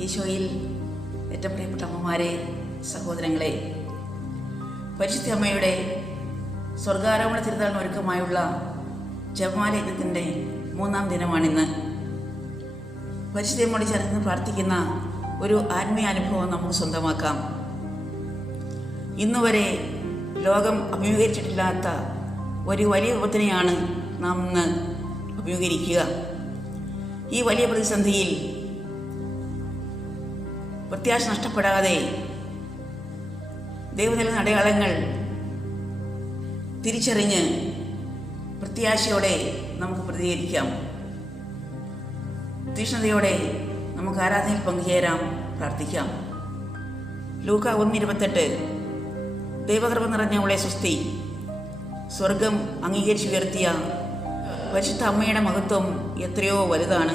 ഈശോയിൽ ഏറ്റവും പ്രിയപ്പെട്ട അമ്മമാരെ, സഹോദരങ്ങളെ, പരിശുദ്ധ അമ്മയുടെ സ്വർഗാരോഹണ തിരുനാളിന് ഒരുക്കമായുള്ള ജപമാല യജ്ഞത്തിൻ്റെ 3-ാം ദിനമാണിന്ന്. പരിശുദ്ധമ്മയോട് ചേർന്ന് പ്രാർത്ഥിക്കുന്ന ഒരു ആത്മീയ അനുഭവം നമുക്ക് സ്വന്തമാക്കാം. ഇന്നുവരെ ലോകം അഭിമുഖീകരിച്ചിട്ടില്ലാത്ത ഒരു വലിയ വിപത്തിനെയാണ് നാം ഇന്ന് അഭിമുഖീകരിക്കുക. ഈ വലിയ പ്രതിസന്ധിയിൽ പ്രത്യാശ നഷ്ടപ്പെടാതെ ദൈവം നൽകുന്ന അടയാളങ്ങൾ തിരിച്ചറിഞ്ഞ് പ്രത്യാശയോടെ നമുക്ക് പ്രതികരിക്കാം. തീക്ഷ്ണതയോടെ നമുക്ക് ആരാധനയിൽ പങ്കുചേരാം, പ്രാർത്ഥിക്കാം. ലൂക്ക 1:28 ദൈവകൃപ നിറഞ്ഞവളെ സ്വസ്തി, സ്വർഗം അംഗീകരിച്ചുയർത്തിയ പരിശുദ്ധ അമ്മയുടെ മഹത്വം എത്രയോ വലുതാണ്.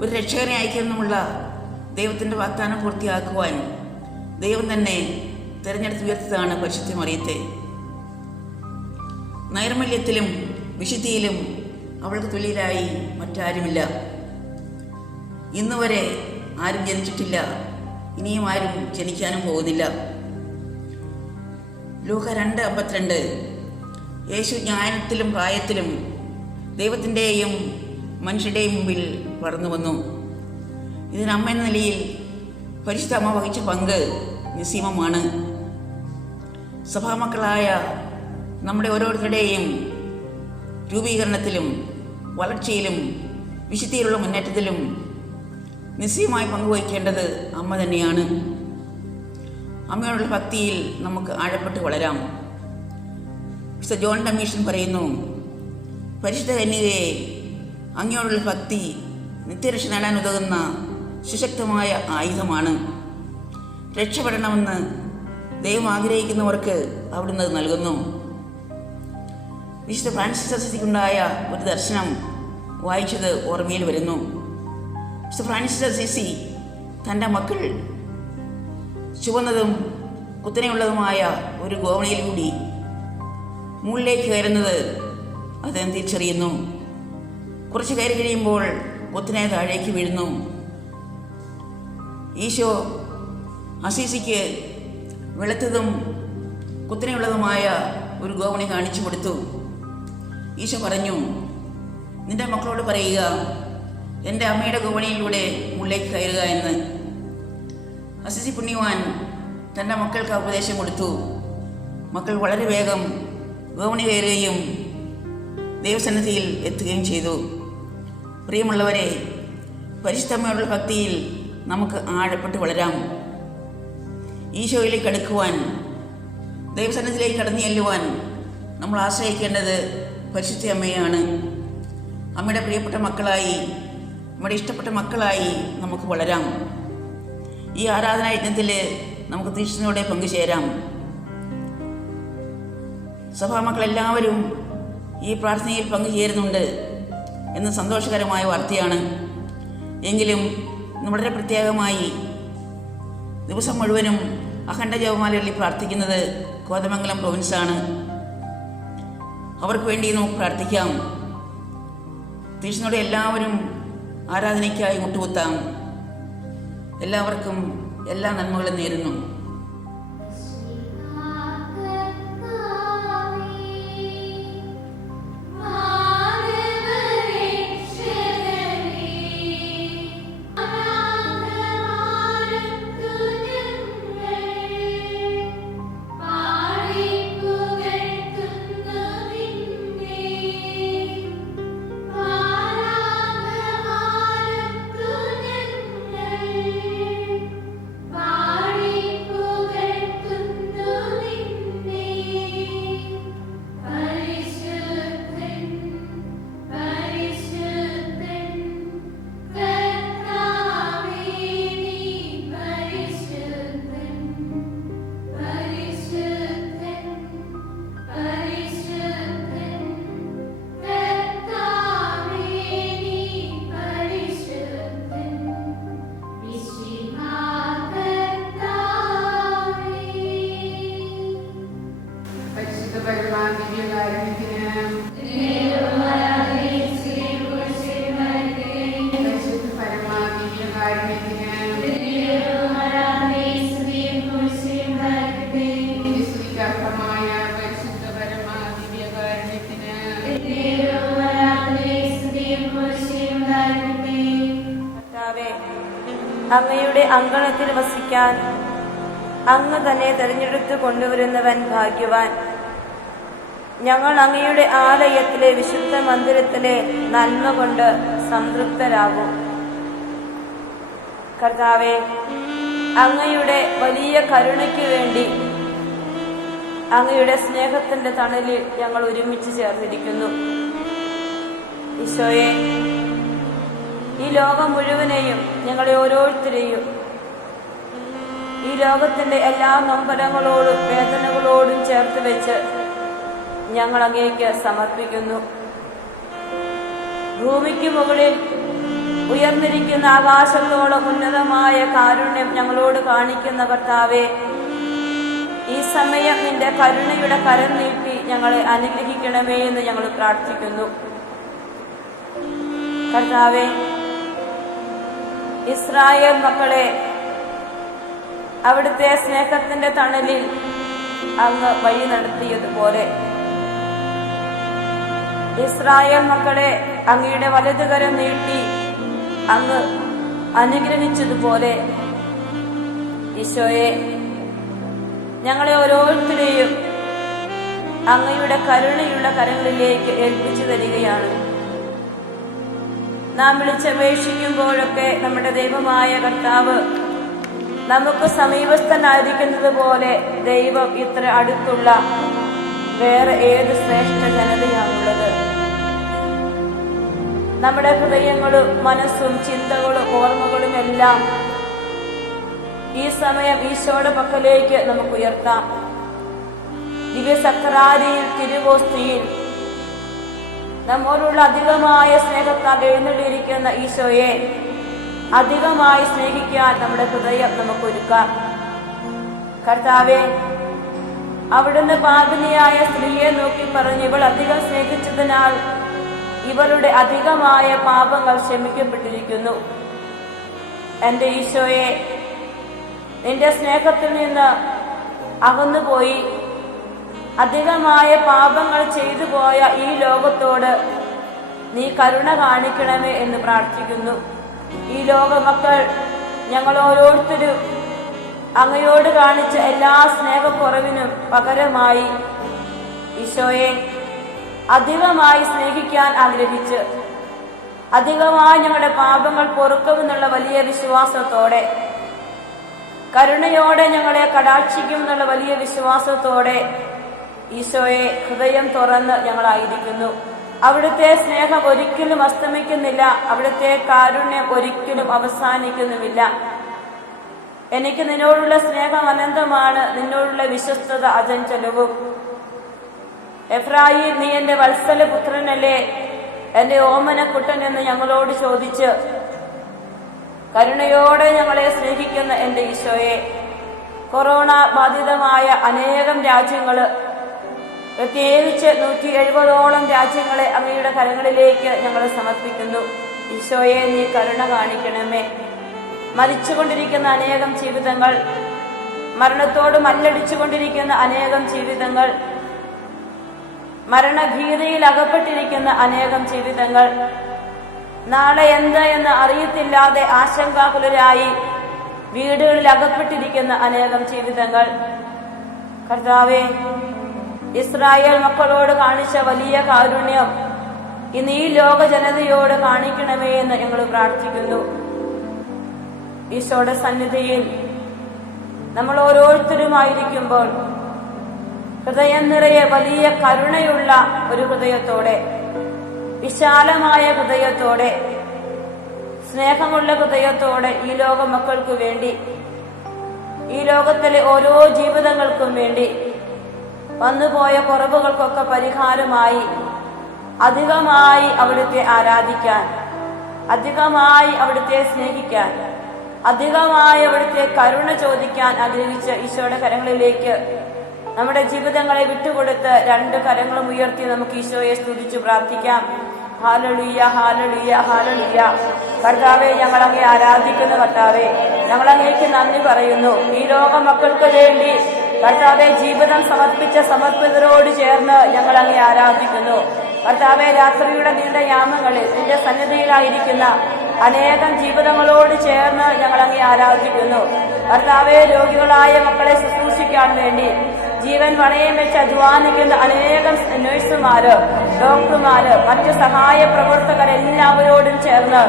ഒരു രക്ഷകനെ അയക്കുമെന്നുമുള്ള ദൈവത്തിൻ്റെ വാഗ്ദാനം പൂർത്തിയാക്കുവാൻ ദൈവം തന്നെ തിരഞ്ഞെടുത്ത് ഉയർത്തിയതാണ് പരിശുദ്ധ മറിയത്തെ. നൈർമല്യത്തിലും വിശുദ്ധിയിലും അവൾക്ക് തുല്യരായി മറ്റാരുമില്ല. ഇന്നുവരെ ആരും ജനിച്ചിട്ടില്ല, ഇനിയും ആരും ജനിക്കാനും പോകുന്നില്ല. ലൂക്ക 2:52 യേശു ജ്ഞാനത്തിലും പ്രായത്തിലും ദൈവത്തിൻ്റെയും മനുഷ്യരുടെയും മുമ്പിൽ വളർന്നു വന്നു. ഇതിനമ്മ എന്ന നിലയിൽ പരിശുദ്ധ അമ്മ വഹിച്ച പങ്ക് നിസ്സീമമാണ്. സഭാമക്കളായ നമ്മുടെ ഓരോരുത്തരുടെയും രൂപീകരണത്തിലും വളർച്ചയിലും വിശുദ്ധിയിലുള്ള മുന്നേറ്റത്തിലും നിസ്സീമമായി പങ്കുവഹിക്കേണ്ടത് അമ്മ തന്നെയാണ്. അമ്മയോടുള്ള ഭക്തിയിൽ നമുക്ക് ആഴപ്പെട്ട് വളരാം. മിസ്റ്റർ ജോൺ ഡമ്മീഷൻ പറയുന്നു, പരിശുദ്ധ കന്യകയെ, അങ്ങയോടുള്ള ഭക്തി നിത്യരക്ഷ നേടാൻ ഉതകുന്ന സുശക്തമായ ആയുധമാണ്. രക്ഷപ്പെടണമെന്ന് ദൈവം ആഗ്രഹിക്കുന്നവർക്ക് അവിടുന്ന് നൽകുന്നു. വിശുദ്ധ ഫ്രാൻസിസ് അസീസിക്കുണ്ടായ ഒരു ദർശനം വായിച്ചത് ഓർമ്മയിൽ വരുന്നു. വിശുദ്ധ ഫ്രാൻസിസ് അസീസി തൻ്റെ മക്കൾ ചുവന്നതും കുത്തനെയുള്ളതുമായ ഒരു ഗോവണിയിൽ കൂടി മുകളിലേക്ക് കയറുന്നത് അദ്ദേഹം തിരിച്ചറിയുന്നു. കുറച്ച് കയറി കഴിയുമ്പോൾ കുത്തനെ താഴേക്ക് വീഴുന്നു. ഈശോ അസീസിക്ക് വെളുത്തതും കുത്തനെയുള്ളതുമായ ഒരു ഗോവണി കാണിച്ചു കൊടുത്തു. ഈശോ പറഞ്ഞു, നിന്റെ മക്കളോട് പറയുക, എൻ്റെ അമ്മയുടെ ഗോവണിയിലൂടെ മുകളിലേക്ക് കയറുക എന്ന്. അസീസി പുണ്യവാൻ തൻ്റെ മക്കൾക്ക് ഉപദേശം കൊടുത്തു. മക്കൾ വളരെ വേഗം ഗോവണി കയറുകയും ദൈവസന്നിധിയിൽ എത്തുകയും ചെയ്തു. പ്രിയമുള്ളവരെ, പരിശുദ്ധമ്മയോടുള്ള ഭക്തിയിൽ നമുക്ക് ആഴപ്പെട്ട് വളരാം. ഈശോയിലേക്ക് അടുക്കുവാൻ, ദൈവസന്നിധിയിലേക്ക് കടന്നു ചെല്ലുവാൻ നമ്മൾ ആശ്രയിക്കേണ്ടത് പരിശുദ്ധ അമ്മയാണ്. അമ്മയുടെ പ്രിയപ്പെട്ട മക്കളായി, നമ്മുടെ ഇഷ്ടപ്പെട്ട മക്കളായി നമുക്ക് വളരാം. ഈ ആരാധനാ യജ്ഞത്തിൽ നമുക്ക് തീക്ഷ്ണതയോടെ പങ്കുചേരാം. സഭാമക്കളെല്ലാവരും ഈ പ്രാർത്ഥനയിൽ പങ്കുചേരുന്നുണ്ട് എന്ന് സന്തോഷകരമായ വാർത്തയാണ്. എങ്കിലും വളരെ പ്രത്യേകമായി ദിവസം മുഴുവനും അഖണ്ഡ ജപമാലകളിൽ പ്രാർത്ഥിക്കുന്നത് കോതമംഗലം പ്രൊവിൻസാണ്. അവർക്ക് വേണ്ടി നമുക്ക് പ്രാർത്ഥിക്കാം. തീക്ഷ്ണതയോടെ എല്ലാവരും ആരാധനയ്ക്കായി മുട്ടുകുത്താം. എല്ലാവർക്കും എല്ലാ നന്മകളും നേരുന്നു. അങ്ങയുടെ അങ്കണത്തിൽ വസിക്കാൻ അങ്ങ് തന്നെ തെരഞ്ഞെടുത്തു കൊണ്ടുവരുന്നവൻ ഭാഗ്യവാൻ. ഞങ്ങൾ അങ്ങയുടെ ആലയത്തിലെ വിശുദ്ധ മന്ദിരത്തിലെ നന്മ കൊണ്ട് സംതൃപ്തരാകും. കർത്താവേ, അങ്ങയുടെ വലിയ കരുണയ്ക്ക് വേണ്ടി അങ്ങയുടെ സ്നേഹത്തിന്റെ തണലിൽ ഞങ്ങൾ ഒരുമിച്ച് ചേർന്നിരിക്കുന്നു. ഈശോയെ, ഈ ലോകം മുഴുവനെയും ഞങ്ങളെ ഓരോരുത്തരെയും ഈ ലോകത്തിന്റെ എല്ലാ നൊമ്പരങ്ങളോടും വേദനകളോടും ചേർത്ത് വെച്ച് ഞങ്ങൾ അങ്ങേക്ക് സമർപ്പിക്കുന്നു. ഭൂമിക്ക് മുകളിൽ ഉയർന്നിരിക്കുന്ന ആകാശത്തോളം ഉന്നതമായ കാരുണ്യം ഞങ്ങളോട് കാണിക്കുന്ന കർത്താവേ, ഈ സമയം നിന്റെ കരുണയുടെ കരം നീട്ടി ഞങ്ങളെ അനുഗ്രഹിക്കണമേ എന്ന് ഞങ്ങൾ പ്രാർത്ഥിക്കുന്നു. കർത്താവേ, ഇസ്രായേൽ മക്കളെ അവിടുത്തെ സ്നേഹത്തിന്റെ തണലിൽ അങ്ങ് വഴി നടത്തിയതുപോലെ ഇസ്രായേൽ മക്കളെ അങ്ങയുടെ വലതുകരം നീട്ടി അങ്ങ് അനുഗ്രഹിച്ചതുപോലെ ഈശോയെ, ഞങ്ങളെ ഓരോരുത്തരെയും അങ്ങയുടെ കരുണയുള്ള കരങ്ങളിലേക്ക് ഏൽപ്പിച്ചു തരികയാണ്. നാം വിളിച്ചപേക്ഷിക്കുമ്പോഴൊക്കെ നമ്മുടെ ദൈവമായ കർത്താവ് നമുക്ക് സമീപസ്ഥനായിരിക്കുന്നത് പോലെ ദൈവം ഇത്ര അടുത്തുള്ള വേറെ ഏത് ശ്രേഷ്ഠ ജനതയാണുള്ളത്? നമ്മുടെ ഹൃദയങ്ങളും മനസ്സും ചിന്തകളും ഓർമ്മകളും എല്ലാം ഈ സമയം ഈശോയുടെ പക്കലേക്ക് നമുക്ക് ഉയർത്താം. ദിവ്യസക്രാരിയിൽ തിരുവോസ്തിയിൽ നമ്മോടുള്ള അധികമായ സ്നേഹത്താൽ എഴുന്നള്ളിയിരിക്കുന്ന ഈശോയെ അധികമായി സ്നേഹിക്കാൻ നമ്മുടെ ഹൃദയം നമുക്ക് ഒരുക്കാം. കർത്താവേ, അവിടുന്ന് പാപിനിയായ സ്ത്രീയെ നോക്കി പറഞ്ഞ് ഇവൾ അധികം സ്നേഹിച്ചതിനാൽ ഇവളുടെ അധികമായ പാപങ്ങൾ ക്ഷമിക്കപ്പെട്ടിരിക്കുന്നു. എന്റെ ഈശോയെ, നിന്റെ സ്നേഹത്തിൽ നിന്ന് അകന്നുപോയി അധികമായ പാപങ്ങൾ ചെയ്തു പോയ ഈ ലോകത്തോട് നീ കരുണ കാണിക്കണമേ എന്ന് പ്രാർത്ഥിക്കുന്നു. ഈ ലോകമക്കൾ ഞങ്ങൾ ഓരോരുത്തരും അങ്ങയോട് കാണിച്ച എല്ലാ സ്നേഹക്കുറവിനും പകരമായി ഈശോയെ അധികമായി സ്നേഹിക്കാൻ ആഗ്രഹിച്ച് അധികമായി ഞങ്ങളുടെ പാപങ്ങൾ പൊറുക്കുമെന്നുള്ള വലിയ വിശ്വാസത്തോടെ, കരുണയോടെ ഞങ്ങളെ കടാക്ഷിക്കുമെന്നുള്ള വലിയ വിശ്വാസത്തോടെ ഈശോയെ ഹൃദയം തുറന്ന് ഞങ്ങളായിരിക്കുന്നു. അവിടുത്തെ സ്നേഹം ഒരിക്കലും അസ്തമിക്കുന്നില്ല, അവിടുത്തെ കാരുണ്യം ഒരിക്കലും അവസാനിക്കുന്നുമില്ല. എനിക്ക് നിന്നോടുള്ള സ്നേഹം അനന്തമാണ്, നിന്നോടുള്ള വിശ്വസ്തത അചഞ്ചലവും. എഫ്രായീം, നീ എന്റെ വത്സല പുത്രനല്ലേ, എന്റെ ഓമനക്കുട്ടൻ എന്ന് ഞങ്ങളോട് ചോദിച്ച് കരുണയോടെ ഞങ്ങളെ സ്നേഹിക്കുന്ന എന്റെ ഈശോയെ, കൊറോണ ബാധിതമായ അനേകം രാജ്യങ്ങള്, പ്രത്യേകിച്ച് 170ഓളം രാജ്യങ്ങളെ അങ്ങയുടെ കരങ്ങളിലേക്ക് ഞങ്ങൾ സമർപ്പിക്കുന്നു. ഈശോയെ, നീ കരുണ കാണിക്കണമേ. മരിച്ചുകൊണ്ടിരിക്കുന്ന അനേകം ജീവിതങ്ങൾ, മരണത്തോട് മല്ലടിച്ചുകൊണ്ടിരിക്കുന്ന അനേകം ജീവിതങ്ങൾ, മരണഭീതിയിൽ അകപ്പെട്ടിരിക്കുന്ന അനേകം ജീവിതങ്ങൾ, നാളെ എന്താ എന്ന് അറിയത്തില്ലാതെ ആശങ്കാകുലരായി വീടുകളിൽ അകപ്പെട്ടിരിക്കുന്ന അനേകം ജീവിതങ്ങൾ. കർത്താവേ, ഇസ്രായേൽ മക്കളോട് കാണിച്ച വലിയ കാരുണ്യം ഇന്ന് ഈ ലോക ജനതയോട് കാണിക്കണമേ എന്ന് ഞങ്ങൾ പ്രാർത്ഥിക്കുന്നു. ഈശോയുടെ സന്നിധിയിൽ നമ്മൾ ഓരോരുത്തരുമായിരിക്കുമ്പോൾ ഹൃദയം നിറയെ വലിയ കരുണയുള്ള ഒരു ഹൃദയത്തോടെ, വിശാലമായ ഹൃദയത്തോടെ, സ്നേഹമുള്ള ഹൃദയത്തോടെ ഈ ലോക മക്കൾക്ക് വേണ്ടി, ഈ ലോകത്തിലെ ഓരോ ജീവിതങ്ങൾക്കും വേണ്ടി, വന്നുപോയ കുറവുകൾക്കൊക്കെ പരിഹാരമായി അധികമായി അവിടുത്തെ ആരാധിക്കാൻ, അധികമായി അവിടുത്തെ സ്നേഹിക്കാൻ, അധികമായി അവിടുത്തെ കരുണ ചോദിക്കാൻ ആഗ്രഹിച്ച ഈശോയുടെ കരങ്ങളിലേക്ക് നമ്മുടെ ജീവിതങ്ങളെ വിട്ടുകൊടുത്ത് രണ്ട് കരങ്ങളും ഉയർത്തി നമുക്ക് ഈശോയെ സ്തുതിച്ചു പ്രാർത്ഥിക്കാം. ഹാലലുയ ഹാലലുയ ഹാലലുയ. കർത്താവെ, ഞങ്ങളങ്ങേ ആരാധിക്കുന്നു. കർത്താവെ, ഞങ്ങളങ്ങേക്ക് നന്ദി പറയുന്നു. ഈ ലോക മക്കൾക്ക് വേണ്ടി കർത്താവെ ജീവിതം സമർപ്പിച്ച സമർപ്പിതരോട് ചേർന്ന് ഞങ്ങളങ്ങേ ആരാധിക്കുന്നു. കർത്താവെ, രാത്രിയുടെ നീണ്ട യാമങ്ങളിൽ നിന്റെ സന്നിധിയിലായിരിക്കുന്ന അനേകം ജീവിതങ്ങളോട് ചേർന്ന് ഞങ്ങളങ്ങേ ആരാധിക്കുന്നു. കർത്താവെ, രോഗികളായ മക്കളെ ശുശ്രൂഷിക്കാൻ വേണ്ടി ജീവൻ പണയം വെച്ച് അധ്വാനിക്കുന്ന അനേകം നഴ്സുമാര്, ഡോക്ടർമാര്, മറ്റു സഹായ പ്രവർത്തകരെല്ലാവരോടും ചേർന്ന്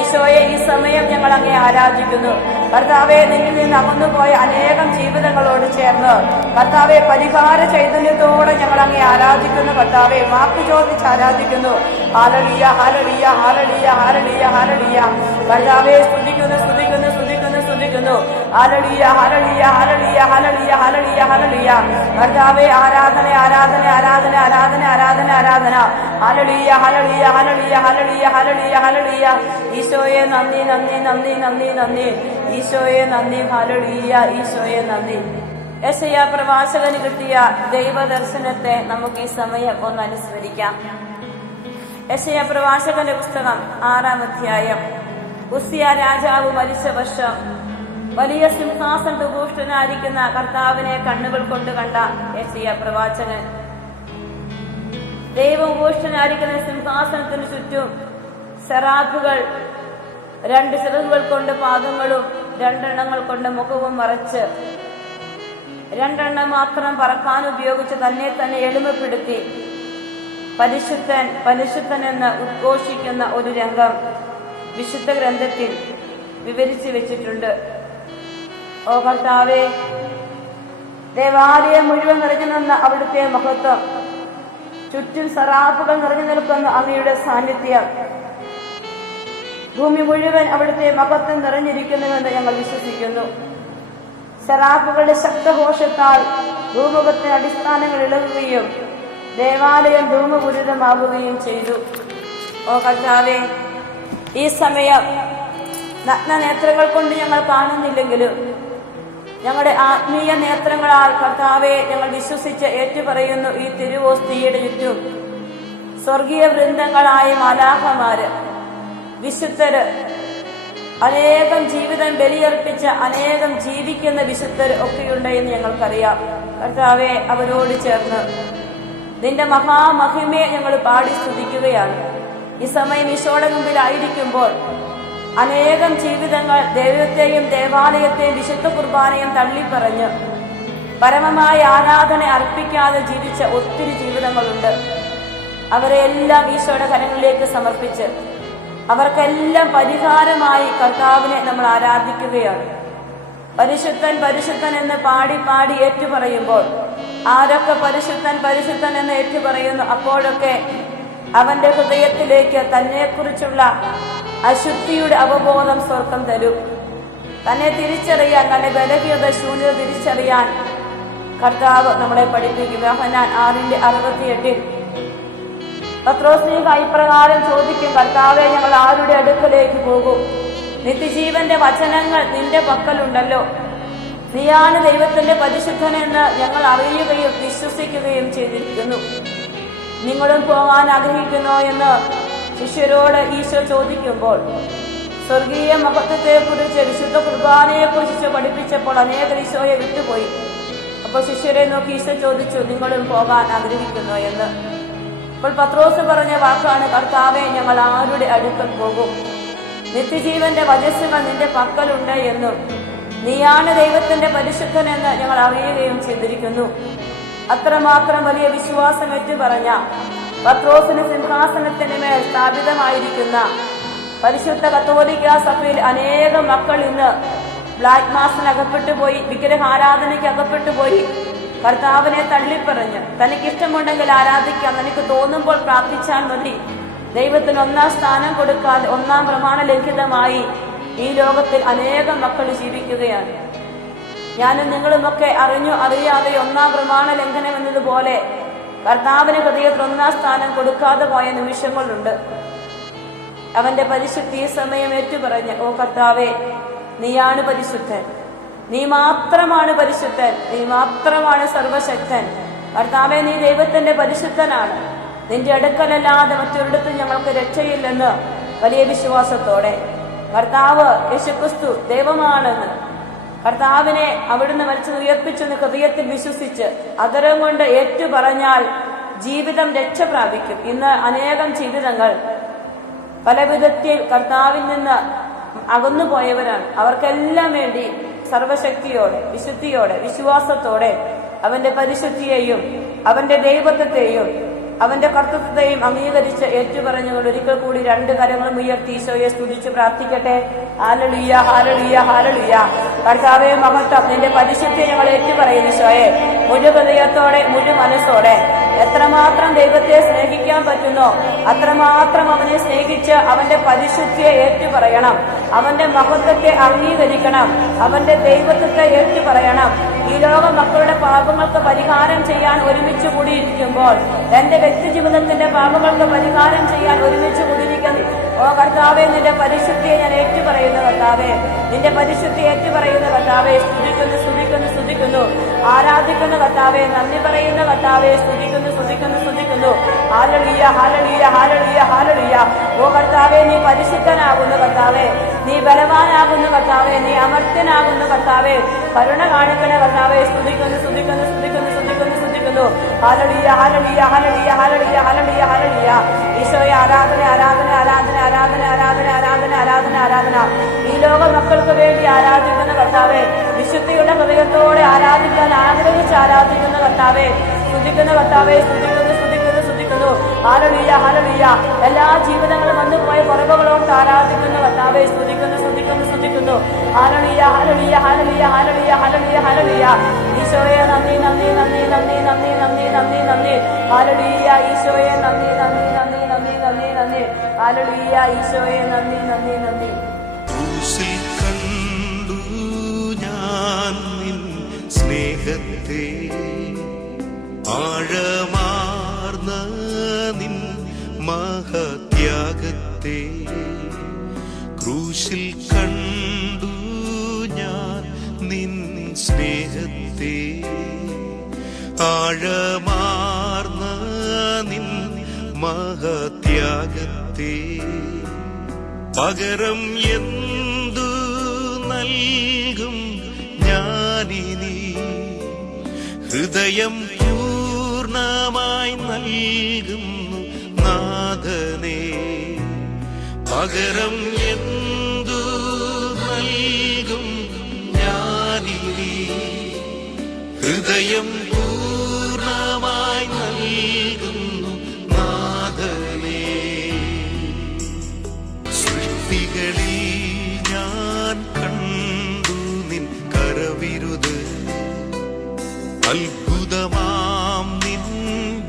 ഈശോയെ ഈ സമയം ഞങ്ങൾ അങ്ങേ ആരാധിക്കുന്നു. കർത്താവെ, നിന്നിൽ നിന്ന് അകന്നുപോയ അനേകം ജീവിതങ്ങളോട് ചേർന്ന് കർത്താവെ പരിഹാര ചൈതന്യത്തോടെ ഞങ്ങൾ അങ്ങേ ആരാധിക്കുന്നു. കർത്താവെ, മാപ്പ് ചോദിച്ച് ആരാധിക്കുന്നു. ഹാലലിയ ഹാലലിയ ഹാലലിയ ഹാലലിയ ഹാലലിയ. കർത്താവെ, സ്തുതിക്കുന്നു സ്തുതിക്കുന്നു സ്തുതിക്കുന്നു സ്തുതിക്കുന്നു. ഹാലലിയ ഹാലലിയ ഹാലലിയ ഹാലലിയ ഹാലലിയ ഹാലലിയ. കർത്താവെ, ആരാധന ആരാധന ആരാധന ആരാധന ആരാധന ആരാധന. ഹാലലിയ ഹാലലിയ ഹാലലിയ ഹാലലിയ ഹാലലിയ ഹാലലിയ. ഈശോയെ നന്ദി നന്ദി നന്ദി നന്ദി നന്ദി. ഈശോയെ നന്ദി. ഹാലലിയ. ഈശോയെ നന്ദി. യെശയ്യാ പ്രവാചകന് കിട്ടിയ ദൈവദർശനത്തെ നമുക്ക് ഈ സമയം ഒന്ന് അനുസ്മരിക്കാം. യെശയ്യാ പ്രവാചകന്റെ പുസ്തകം 6-ാം അധ്യായം. ഉസ്സിയ രാജാവ് മരിച്ച വർഷം വലിയ സിംഹാസന ഉപൂഷ്ടനായിരിക്കുന്ന കർത്താവിനെ കണ്ണുകൾ കൊണ്ട് കണ്ട യെശയ്യാ പ്രവാചകൻ ദൈവം ഉപൂഷ്ടനായിരിക്കുന്ന സിംഹാസനത്തിന് ചുറ്റും സെറാഫുകൾ 2 ചിറകുകൾ കൊണ്ട് പാദങ്ങളും 2 എണ്ണങ്ങൾ കൊണ്ട് മുഖവും മറച്ച് 2 എണ്ണം മാത്രം പറക്കാൻ ഉപയോഗിച്ച് തന്നെ എളിമപ്പെടുത്തി പരിശുദ്ധൻ പരിശുദ്ധൻ എന്ന് ഉദ്ഘോഷിക്കുന്ന ഒരു രംഗം വിശുദ്ധ ഗ്രന്ഥത്തിൽ വിവരിച്ചു വെച്ചിട്ടുണ്ട്. ഓ കർത്താവേ, ദേവാലയം മുഴുവൻ നിറഞ്ഞു നിന്ന അവിടുത്തെ മഹത്വം, ചുറ്റും സറാഫുകൾ നിറഞ്ഞു നിൽക്കുന്ന അങ്ങയുടെ സാന്നിധ്യം, ഭൂമി മുഴുവൻ അവിടുത്തെ മഹത്വം നിറഞ്ഞിരിക്കുന്നുവെന്ന് ഞങ്ങൾ വിശ്വസിക്കുന്നു. സറാഫുകളുടെ ശബ്ദഘോഷത്താൽ ഭൂമുഖത്തിന് അടിസ്ഥാനങ്ങൾ ഇളകുകയും ദേവാലയം ധൂമപുരിതമാവുകയും ചെയ്തു. ഓ കർത്താവേ, ഈ സമയം നഗ്ന നേത്രങ്ങൾ കൊണ്ട് ഞങ്ങൾ കാണുന്നില്ലെങ്കിലും ഞങ്ങളുടെ ആത്മീയ നേത്രങ്ങളാൽ കർത്താവെ ഞങ്ങൾ വിശ്വസിച്ച് ഏറ്റുപറയുന്നു. ഈ തിരുവോസ്തിയുടെ ചുറ്റും സ്വർഗീയ വൃന്ദങ്ങളായ മാലാഖമാര്, വിശുദ്ധര്, അനേകം ജീവിതം ബലിയർപ്പിച്ച അനേകം ജീവിക്കുന്ന വിശുദ്ധർ ഒക്കെയുണ്ട് എന്ന് ഞങ്ങൾക്കറിയാം. കർത്താവെ, അവരോട് ചേർന്ന് നിന്റെ മഹാമഹിമയെ ഞങ്ങൾ പാടി സ്തുതിക്കുകയാണ്. ഈ സമയം ഈശോയുടെ മുമ്പിലായിരിക്കുമ്പോൾ അനേകം ജീവിതങ്ങൾ ദൈവത്തെയും ദേവാലയത്തെയും വിശുദ്ധ കുർബാനയും തള്ളിപ്പറഞ്ഞ് പരമമായ ആരാധന അർപ്പിക്കാതെ ജീവിച്ച ഒത്തിരി ജീവിതങ്ങളുണ്ട്. അവരെല്ലാം ഈശോയുടെ കരങ്ങളിലേക്ക് സമർപ്പിച്ച് അവർക്കെല്ലാം പരിഹാരമായി കർത്താവിനെ നമ്മൾ ആരാധിക്കുകയാണ്. പരിശുദ്ധൻ പരിശുദ്ധൻ എന്ന് പാടി പാടി ഏറ്റുപറയുമ്പോൾ ആരൊക്കെ പരിശുദ്ധൻ പരിശുദ്ധൻ എന്ന് ഏറ്റുപറയുന്നു, അപ്പോഴൊക്കെ അവന്റെ ഹൃദയത്തിലേക്ക് തന്നെക്കുറിച്ചുള്ള അശുദ്ധിയുടെ അവബോധം സ്വർഗം തരും. തന്നെ തിരിച്ചറിയാൻ, തന്റെ ബലഹീനത ശൂന്യത തിരിച്ചറിയാൻ കർത്താവ് നമ്മളെ പഠിപ്പിക്കും. യോഹന്നാൻ 6:68 പത്രോസ്ലീഹ ഇപ്രകാരം ചോദിക്കും, കർത്താവെ, ഞങ്ങൾ ആരുടെ അടുക്കലേക്ക് പോകും? നിത്യജീവന്റെ വചനങ്ങൾ നിന്റെ പക്കലുണ്ടല്ലോ. നീയാണ് ദൈവത്തിന്റെ പരിശുദ്ധനെന്ന് ഞങ്ങൾ അറിയുകയും വിശ്വസിക്കുകയും ചെയ്തിരിക്കുന്നു. നിങ്ങളും പോകാൻ ആഗ്രഹിക്കുന്നോ എന്ന് ശിഷ്യരോട് ഈശോ ചോദിക്കുമ്പോൾ സ്വർഗീയ മഹത്വത്തെക്കുറിച്ച് വിശുദ്ധ കുർബാനയെക്കുറിച്ച് പഠിപ്പിച്ചപ്പോൾ അനേകർ ഈശോയെ വിട്ടുപോയി. അപ്പോൾ ശിഷ്യരെ നോക്കി ഈശോ ചോദിച്ചു, നിങ്ങളും പോകാൻ ആഗ്രഹിക്കുന്നോ എന്ന്. അപ്പോൾ പത്രോസ് പറഞ്ഞ വാക്കാണ്, കർത്താവെ, ഞങ്ങൾ ആരുടെ അടുക്കൽ പോകും? നിത്യജീവന്റെ വചസ്സുകൾ നിന്റെ പക്കലുണ്ട് എന്നും നീയാണ് ദൈവത്തിന്റെ പരിശുദ്ധനെന്ന് ഞങ്ങൾ അറിയുകയും ചെയ്തിരിക്കുന്നു. അത്രമാത്രം വലിയ വിശ്വാസം ഏറ്റുപറഞ്ഞ പത്രോസിന് സിംഹാസനത്തിന് മേൽ സ്ഥാപിതമായിരിക്കുന്ന പരിശുദ്ധ കത്തോലിക്ക സഭയിൽ അനേകം മക്കൾ ഇന്ന് ബ്ലാക്ക് മാസിന് അകപ്പെട്ടുപോയി, വിഗ്രഹാരാധനയ്ക്ക് അകപ്പെട്ടുപോയി, കർത്താവിനെ തള്ളിപ്പറഞ്ഞ് തനിക്കിഷ്ടമുണ്ടെങ്കിൽ ആരാധിക്കാം, തനിക്ക് തോന്നുമ്പോൾ പ്രാർത്ഥിച്ചാൽ മതി, ദൈവത്തിന് 1-ാം സ്ഥാനം കൊടുക്കാതെ 1-ാം പ്രമാണ ലംഘിതമായി ഈ ലോകത്തിൽ അനേകം മക്കൾ ജീവിക്കുകയാണ്. ഞാനും നിങ്ങളുമൊക്കെ അറിഞ്ഞോ അറിയാതെ 1-ാം പ്രമാണ ലംഘനം എന്നതുപോലെ കർത്താവിന് ഹൃദയത്തിൽ 1-ാം സ്ഥാനം കൊടുക്കാതെ പോയ നിമിഷങ്ങളുണ്ട്. അവന്റെ പരിശുദ്ധി സമയം ഏറ്റുപറഞ്ഞ്, ഓ കർത്താവേ, നീയാണ് പരിശുദ്ധൻ, നീ മാത്രമാണ് പരിശുദ്ധൻ, നീ മാത്രമാണ് സർവശക്തൻ. കർത്താവെ, നീ ദൈവത്തിന്റെ പരിശുദ്ധനാണ്. നിന്റെ അടുക്കലല്ലാതെ മറ്റൊരിടത്തും ഞങ്ങൾക്ക് രക്ഷയില്ലെന്ന് വലിയ വിശ്വാസത്തോടെ കർത്താവ് യേശുക്രിസ്തു ദൈവമാണെന്ന് കർത്താവിനെ അവിടുന്ന് മരിച്ചുയർപ്പിച്ചെന്ന് ഹൃദയത്തിൽ വിശ്വസിച്ച് അതരം കൊണ്ട് ഏറ്റുപറഞ്ഞാൽ ജീവിതം രക്ഷ പ്രാപിക്കും. ഇന്ന് അനേകം ജീവിതങ്ങൾ പല വിധത്തിൽ കർത്താവിൽ നിന്ന് അകന്നുപോയവരാണ്. അവർക്കെല്ലാം വേണ്ടി സർവശക്തിയോടെ വിശുദ്ധിയോടെ വിശ്വാസത്തോടെ അവന്റെ പരിശുദ്ധിയെയും അവന്റെ ദൈവത്വത്തെയും അവന്റെ കർത്തൃത്വത്തെയും അംഗീകരിച്ച് ഏറ്റുപറഞ്ഞുകൊണ്ട് ഒരിക്കൽ കൂടി രണ്ട് കരങ്ങളും ഉയർത്തി ഈശോയെ സ്തുതിച്ച് പ്രാർത്ഥിക്കട്ടെ. ഹല്ലേലൂയ, ഹല്ലേലൂയ, ഹല്ലേലൂയ. കർത്താവേ മഹത്വം, നിന്റെ പരിശുദ്ധിയെ ഞങ്ങൾ ഏറ്റുപറയുന്നു ഈശോയെ. മുഴു ഹൃദയത്തോടെ മുഴു മനസ്സോടെ എത്രമാത്രം ദൈവത്തെ സ്നേഹിക്കാൻ പറ്റുന്നോ അത്രമാത്രം അവനെ സ്നേഹിച്ച് അവന്റെ പരിശുദ്ധിയെ ഏറ്റുപറയണം. അവന്റെ മഹത്വത്തെ അംഗീകരിക്കണം. അവന്റെ ദൈവത്വത്തെ ഏറ്റുപറയണം. ഈ ലോക മക്കളുടെ പാപങ്ങൾക്ക് പരിഹാരം ചെയ്യാൻ ഒരുമിച്ച് കൂടിയിരിക്കുമ്പോൾ, എന്റെ വ്യക്തി ജീവിതത്തിന്റെ പാപങ്ങൾക്ക് പരിഹാരം ചെയ്യാൻ ഒരുമിച്ച് കൂടിയിരിക്കുന്നു. ഓ കർത്താവെ, നിന്റെ പരിശുദ്ധിയെ ഞാൻ ഏറ്റുപറയുന്നു കർത്താവെ. നിന്റെ പരിശുദ്ധി ഏറ്റുപറയുന്ന കർത്താവെ, സ്തുതിക്കുന്നു സ്തുതിക്കുന്നു സ്തുതിക്കുന്നു, ആരാധിക്കുന്ന കർത്താവെ, നന്ദി പറയുന്ന കർത്താവെ, സ്തുതിക്കുന്നു സ്തുതിക്കുന്നു സ്തുതിക്കുന്നു. ഹല്ലേലൂയ, ഹല്ലേലൂയ, ഹല്ലേലൂയ, ഹല്ലേലൂയ. ഓ കർത്താവെ, നീ പരിശുദ്ധനാകുന്നു കർത്താവെ, നീ ബലവാനാകുന്നു കർത്താവെ, നീ അമർത്യനാകുന്നു കർത്താവെ, കരുണ കാണിക്കണ കർത്താവെ, സ്തുതിക്കുന്നു സ്തുതിക്കുന്നു സ്തുതിക്കുന്നു സ്തുതിക്കുന്നു സ്തുതിക്കുന്നു. ഹല്ലേലൂയ, ഹല്ലേലൂയ, ഹല്ലേലൂയ, ഹല്ലേലൂയ, ഹല്ലേലൂയ, ഹല്ലേലൂയ. ഈശോയെ ആരാധന, ആരാധന, ആരാധന, ആരാധന, ആരാധന, ആരാധന, ആരാധന, ആരാധന. ഈ ലോക മക്കൾക്ക് വേണ്ടി ആരാധിക്കുന്ന കർത്താവെ, വിശുദ്ധിയുടെ ഹൃദയത്തോടെ ആരാധിക്കാൻ ആഗ്രഹിച്ച് ആരാധിക്കുന്ന കർത്താവെ, സ്തുതിക്കുന്ന കർത്താവെ, സ്തുതിക്കുന്നു സ്തുതിക്കുന്നു സ്തുതിക്കുന്നു. ഹല്ലേലൂയ, ഹല്ലേലൂയ. എല്ലാ ജീവിതങ്ങളും വന്നുപോയ കുറവുകളോട് ആരാധിക്കുന്ന കർത്താവെ, സ്തുതിക്കുന്നു സ്തുതിക്കുന്നു സ്തുതിക്കുന്നു. ഹല്ലേലൂയ, ഹല്ലേലൂയ, ഹല്ലേലൂയ, ഹല്ലേലൂയ, ഹല്ലേലൂയ, ഹല്ലേലൂയ. ഈശോയെ നന്ദി നന്ദി നന്ദി നന്ദി നന്ദി നന്ദി നന്ദി നന്ദി. ഹല്ലേലൂയ, ഈശോയെ നന്ദി നന്ദി നന്ദി നന്ദി നന്ദി നന്ദി. ഹല്ലേലൂയ, ഈശോയെ നന്ദി നന്ദി നന്ദി. ക്രൂശിൽ കണ്ടു ഞാൻ നിൻ സ്നേഹത്തെ, ആഴമാർന്ന നിൻ മഹത്യാഗത്തെ. ക്രൂശിൽ കണ്ടു ഞാൻ നിൻ സ്നേഹത്തെ, ആഴമാർന്ന നിൻ മഹത്യാഗത്തെ. പകരം എന്തു നൽകും ഞാനിനി, ഹൃദയം പൂർണ്ണമായി നൽകുന്നു നാഥനേ. പകരം എന്തു നൽകും ഞാനിനി, ഹൃദയം പൂർണ്ണമായി നൽകുന്നു നാഥനേ. സൃഷ്ടികളിൽ ഞാൻ കണ്ടു നിൻ കരവിരുത്, അത്ഭുതമാം നിൻ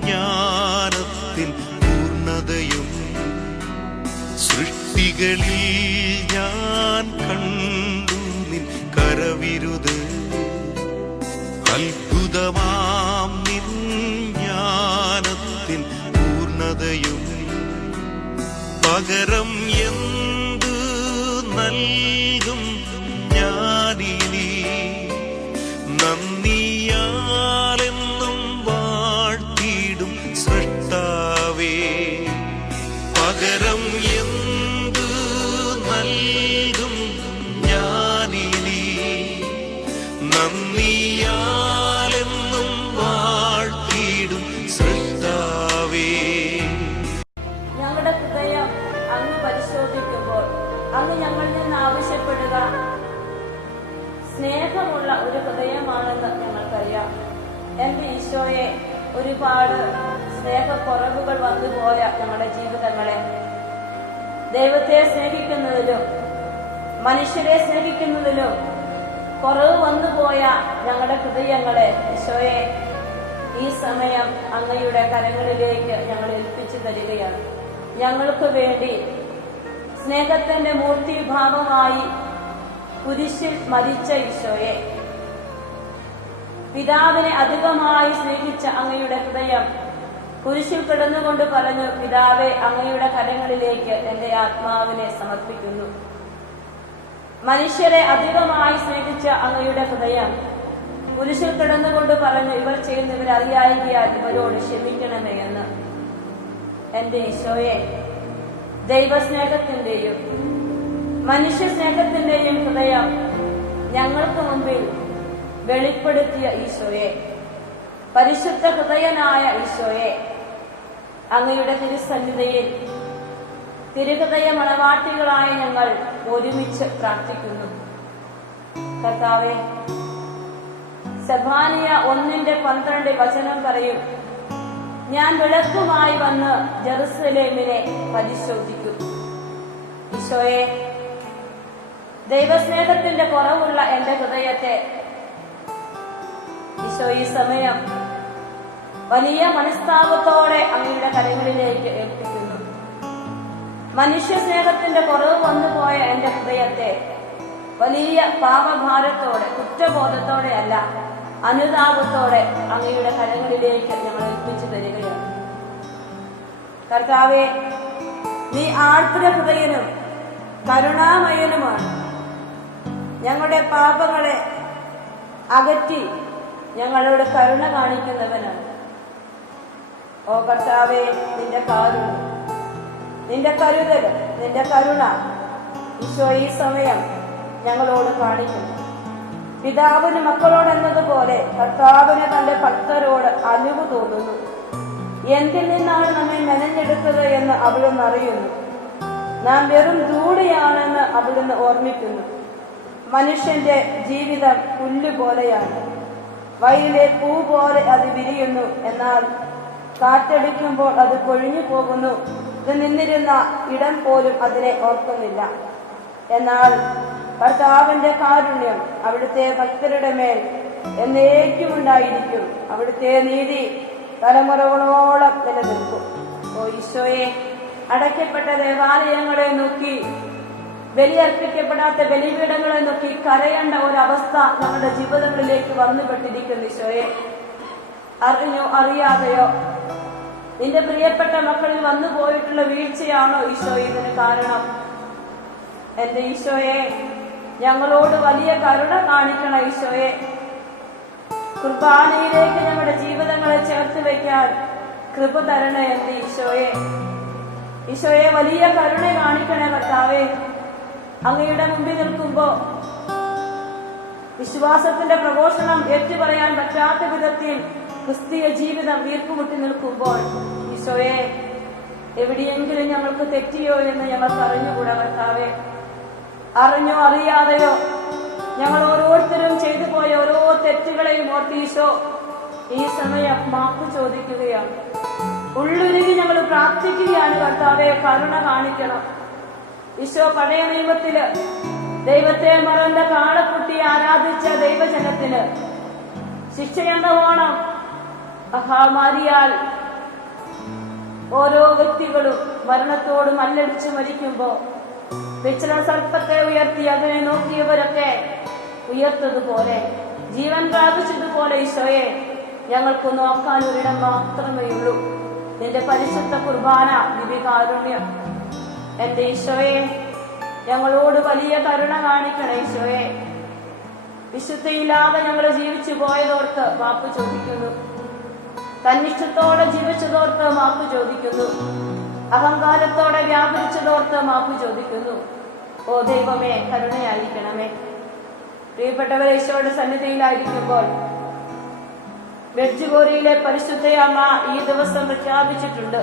ജ്ഞാനത്തിൻ പൂർണ്ണതയും. സൃഷ്ടികളിൽ ഞാൻ കണ്ടു നിൻ കരവിരുത്, അത്ഭുതമാം നിൻ ജ്ഞാനത്തിൻ പൂർണ്ണതയും. പകരം എന്തു നൽകും ഞാനിനി, നന്ദിയാലെന്നും വാഴ്ത്തിടും സൃഷ്ടാവേ. പകരം എന്തു നൽകും ഞാനിനി, നന്ദിയാലെന്നും വാഴ്ത്തിടും സൃഷ്ടാവേ. ഞങ്ങളുടെ ഹൃദയം അങ്ങ് പരിശോധിക്കുമ്പോൾ അങ്ങ് ഞങ്ങളിൽ നിന്ന് ആവശ്യപ്പെടുക സ്നേഹമുള്ള ഒരു ഹൃദയമാണെന്ന് ഞങ്ങൾക്കറിയാം. എന്റെ ഈശോയെ, ഒരുപാട് സ്നേഹക്കുറവുകൾ വന്നുപോയ ഞങ്ങളുടെ ജീവിതങ്ങളെ ദൈവത്തെ സ്നേഹിക്കുന്നതിലും മനുഷ്യരെ സ്നേഹിക്കുന്നതിലും കുറവ് വന്നുപോയ ഞങ്ങളുടെ ഹൃദയങ്ങളെ ഈശോയെ ഈ സമയം അങ്ങയുടെ കരങ്ങളിലേക്ക് ഞങ്ങൾ ഏൽപ്പിച്ചു തരികയാണ്. ഞങ്ങൾക്ക് വേണ്ടി സ്നേഹത്തിന്റെ മൂർത്തിഭാവമായി കുരിശിൽ മരിച്ച ഈശോയെ, പിതാവിനെ അധികമായി സ്നേഹിച്ച അങ്ങയുടെ ഹൃദയം കുരിശിൽ കിടന്നുകൊണ്ട് പറഞ്ഞു, പിതാവെ, അങ്ങയുടെ കരങ്ങളിലേക്ക് എന്റെ ആത്മാവിനെ സമർപ്പിക്കുന്നു. മനുഷ്യരെ അധികമായി സ്നേഹിച്ച അങ്ങയുടെ ഹൃദയം കുരിശിൽ കിടന്നുകൊണ്ട് പറഞ്ഞു, ഇവർ ചെയ്യുന്നവർ അറിയായികയാൽ ഇവരോട് ക്ഷമിക്കണമേ എന്ന്. എന്റെ ഈശോയെ, ദൈവസ്നേഹത്തിന്റെയും മനുഷ്യ സ്നേഹത്തിന്റെയും ഹൃദയം ഞങ്ങൾക്ക് മുമ്പിൽ വെളിപ്പെടുത്തിയ ഈശോയെ, പരിശുദ്ധ ഹൃദയനായ ഈശോയെ, അങ്ങയുടെ തിരുസന്നിധിയിൽ തിരുഹൃദയ മണവാട്ടികളായ ഞങ്ങൾ ഒരുമിച്ച് പ്രാർത്ഥിക്കുന്നു. കർത്താവേ, സെഫാനിയ 1:12 വചനം പറയും, ഞാൻ വിളക്കുമായി വന്ന് ജെറുസലേമിനെ പരിശോധിക്കും. ഈശോയെ, ദൈവസ്നേഹത്തിന്റെ കുറവുള്ള എന്റെ ഹൃദയത്തെ ഈശോ ഈ സമയം വലിയ മനസ്താപത്തോടെ അങ്ങയുടെ കരങ്ങളിലേക്ക് ഏൽപ്പിക്കുന്നു. മനുഷ്യ സ്നേഹത്തിന്റെ കുറവ് വന്നുപോയ എന്റെ ഹൃദയത്തെ വലിയ പാപഭാരത്തോടെ, കുറ്റബോധത്തോടെ അല്ല, അനുതാപത്തോടെ അങ്ങയുടെ കരങ്ങളിലേക്ക് ഞങ്ങൾ ഏൽപ്പിച്ചു തരികയാണ്. കർത്താവേ, നീ ആർദ്ര ഹൃദയനും കരുണാമയനുമാണ്. ഞങ്ങളുടെ പാപങ്ങളെ അകറ്റി ഞങ്ങളോട് കരുണ കാണിക്കുന്നവനാണ്. ഓ കർത്താവേ, നിന്റെ കാരുണ്യം, നിന്റെ കരുതൽ, നിന്റെ കരുണ ഈശോ ഈ സമയം ഞങ്ങളോട് കാണിക്കുന്നു. പിതാവിന് മക്കളോടെന്നതുപോലെ കർത്താവിന് തന്റെ ഭക്തരോട് അലിവ് തോന്നുന്നു. എന്തിൽ നിന്നാണ് നമ്മെ മെനഞ്ഞെടുത്തത് എന്ന് അവിടുന്ന് അറിയുന്നു. നാം വെറും ധൂളിയാണെന്ന് അവിടുന്ന് ഓർമ്മിക്കുന്നു. മനുഷ്യന്റെ ജീവിതം പുല്ല് പോലെയാണ്. വയലിലെ പൂ പോലെ അത് വിരിയുന്നു, എന്നാൽ കാറ്റടിക്കുമ്പോൾ അത് കൊഴിഞ്ഞു പോകുന്നു. ഇത് നിന്നിരുന്ന ഇടം പോലും അതിനെ ഓർക്കുന്നില്ല. എന്നാൽ കർത്താവിന്റെ കാരുണ്യം അവിടുത്തെ ഭക്തരുടെ മേൽ എന്നേക്കും ഉണ്ടായിരിക്കും. അവിടുത്തെ നീതി തലമുറകളോളം നിലനിൽക്കും. ഓ ഈശോയെ, അടയ്ക്കപ്പെട്ട ദേവാലയങ്ങളെ നോക്കി, ബലിയർപ്പിക്കപ്പെടാത്ത ബലിപീഠങ്ങളെ നോക്കി കരയേണ്ട ഒരവസ്ഥ നമ്മുടെ ജീവിതങ്ങളിലേക്ക് വന്നുപെട്ടിരിക്കുന്നു. ഈശോയെ, അറിഞ്ഞോ അറിയാതെയോ നിന്റെ പ്രിയപ്പെട്ട മക്കളിൽ വന്നു പോയിട്ടുള്ള വീഴ്ചയാണോ ഈശോ ഇതിന് കാരണം? എന്റെ ഈശോയെ, ഞങ്ങളോട് വലിയ കരുണ കാണിക്കണം ഈശോയെ. കുർബാനയിലേക്ക് ഞങ്ങളുടെ ജീവിതങ്ങളെ ചേർത്ത് വെക്കാൻ കൃപ തരണേ എന്റെ ഈശോയെ. ഈശോയെ, വലിയ കരുണ കാണിക്കണേ കർത്താവേ. അങ്ങയുടെ മുമ്പിൽ നിൽക്കുമ്പോ വിശ്വാസത്തിന്റെ പ്രഘോഷണം ഏറ്റുപറയാൻ പറ്റാത്ത വിധത്തിൽ ക്രിസ്തീയ ജീവിതം വീർപ്പുമുട്ടി നിൽക്കുമ്പോൾ ഈശോയെ, എവിടെയെങ്കിലും ഞങ്ങൾക്ക് തെറ്റിയോ എന്ന് ഞങ്ങൾക്ക് അറിഞ്ഞുകൂടാ കർത്താവേ. അറിഞ്ഞോ അറിയാതെയോ ഞങ്ങൾ ഓരോരുത്തരും ചെയ്തു പോയ ഓരോ തെറ്റുകളെയും ഓർത്ത് ഈശോ ഈ സമയം മാപ്പ് ചോദിക്കുകയാണ്. ഉള്ളുരുകി ഞങ്ങൾ പ്രാർത്ഥിക്കുകയാണ് കർത്താവെ, കരുണ കാണിക്കണം. ഈശോ പഴയ നിയമത്തില് ദൈവത്തെ മറന്ന കാളക്കുട്ടി ആരാധിച്ച ദൈവജനത്തിന് ശിക്ഷയെന്നോണം മഹാമാരിയാൽ ഓരോ വ്യക്തികളും മരണത്തോട് മല്ലടിച്ച് മരിക്കുമ്പോ പിച്ചള സർപ്പത്തെ ഉയർത്തി അതിനെ നോക്കിയവരൊക്കെ ഉയർത്തതുപോലെ, ജീവൻ പ്രാപിച്ചതുപോലെ ഈശോയെ, ഞങ്ങൾക്ക് നോക്കാൻ ഒരിടം മാത്രമേ ഉള്ളൂ. നിന്റെ പരിശുദ്ധ കുർബാന, ദിവ്യകാരുണ്യം. എന്റെ ഈശോയെ, ഞങ്ങളോട് വലിയ കരുണ കാണിക്കണേ ഈശോയെ. വിശുദ്ധിയില്ലാതെ ഞങ്ങൾ ജീവിച്ചു പോയതോർത്ത് മാപ്പ് ചോദിക്കുന്നു. തന്നിഷ്ടത്തോടെ ജീവിച്ചതോർത്ത് മാപ്പ് ചോദിക്കുന്നു. അഹങ്കാരത്തോടെ വ്യാപരിച്ചതോർത്ത് മാപ്പ് ചോദിക്കുന്നു. ഓ ദൈവമേ, കരുണയായിരിക്കണമേ. പ്രിയപ്പെട്ടവരെ, ഈശോയുടെ സന്നിധിയിലായിരിക്കുമ്പോൾ വെഡ്ജുഗോരിയിലെ പരിശുദ്ധയമ്മ ഈ ദിവസം പ്രഖ്യാപിച്ചിട്ടുണ്ട്,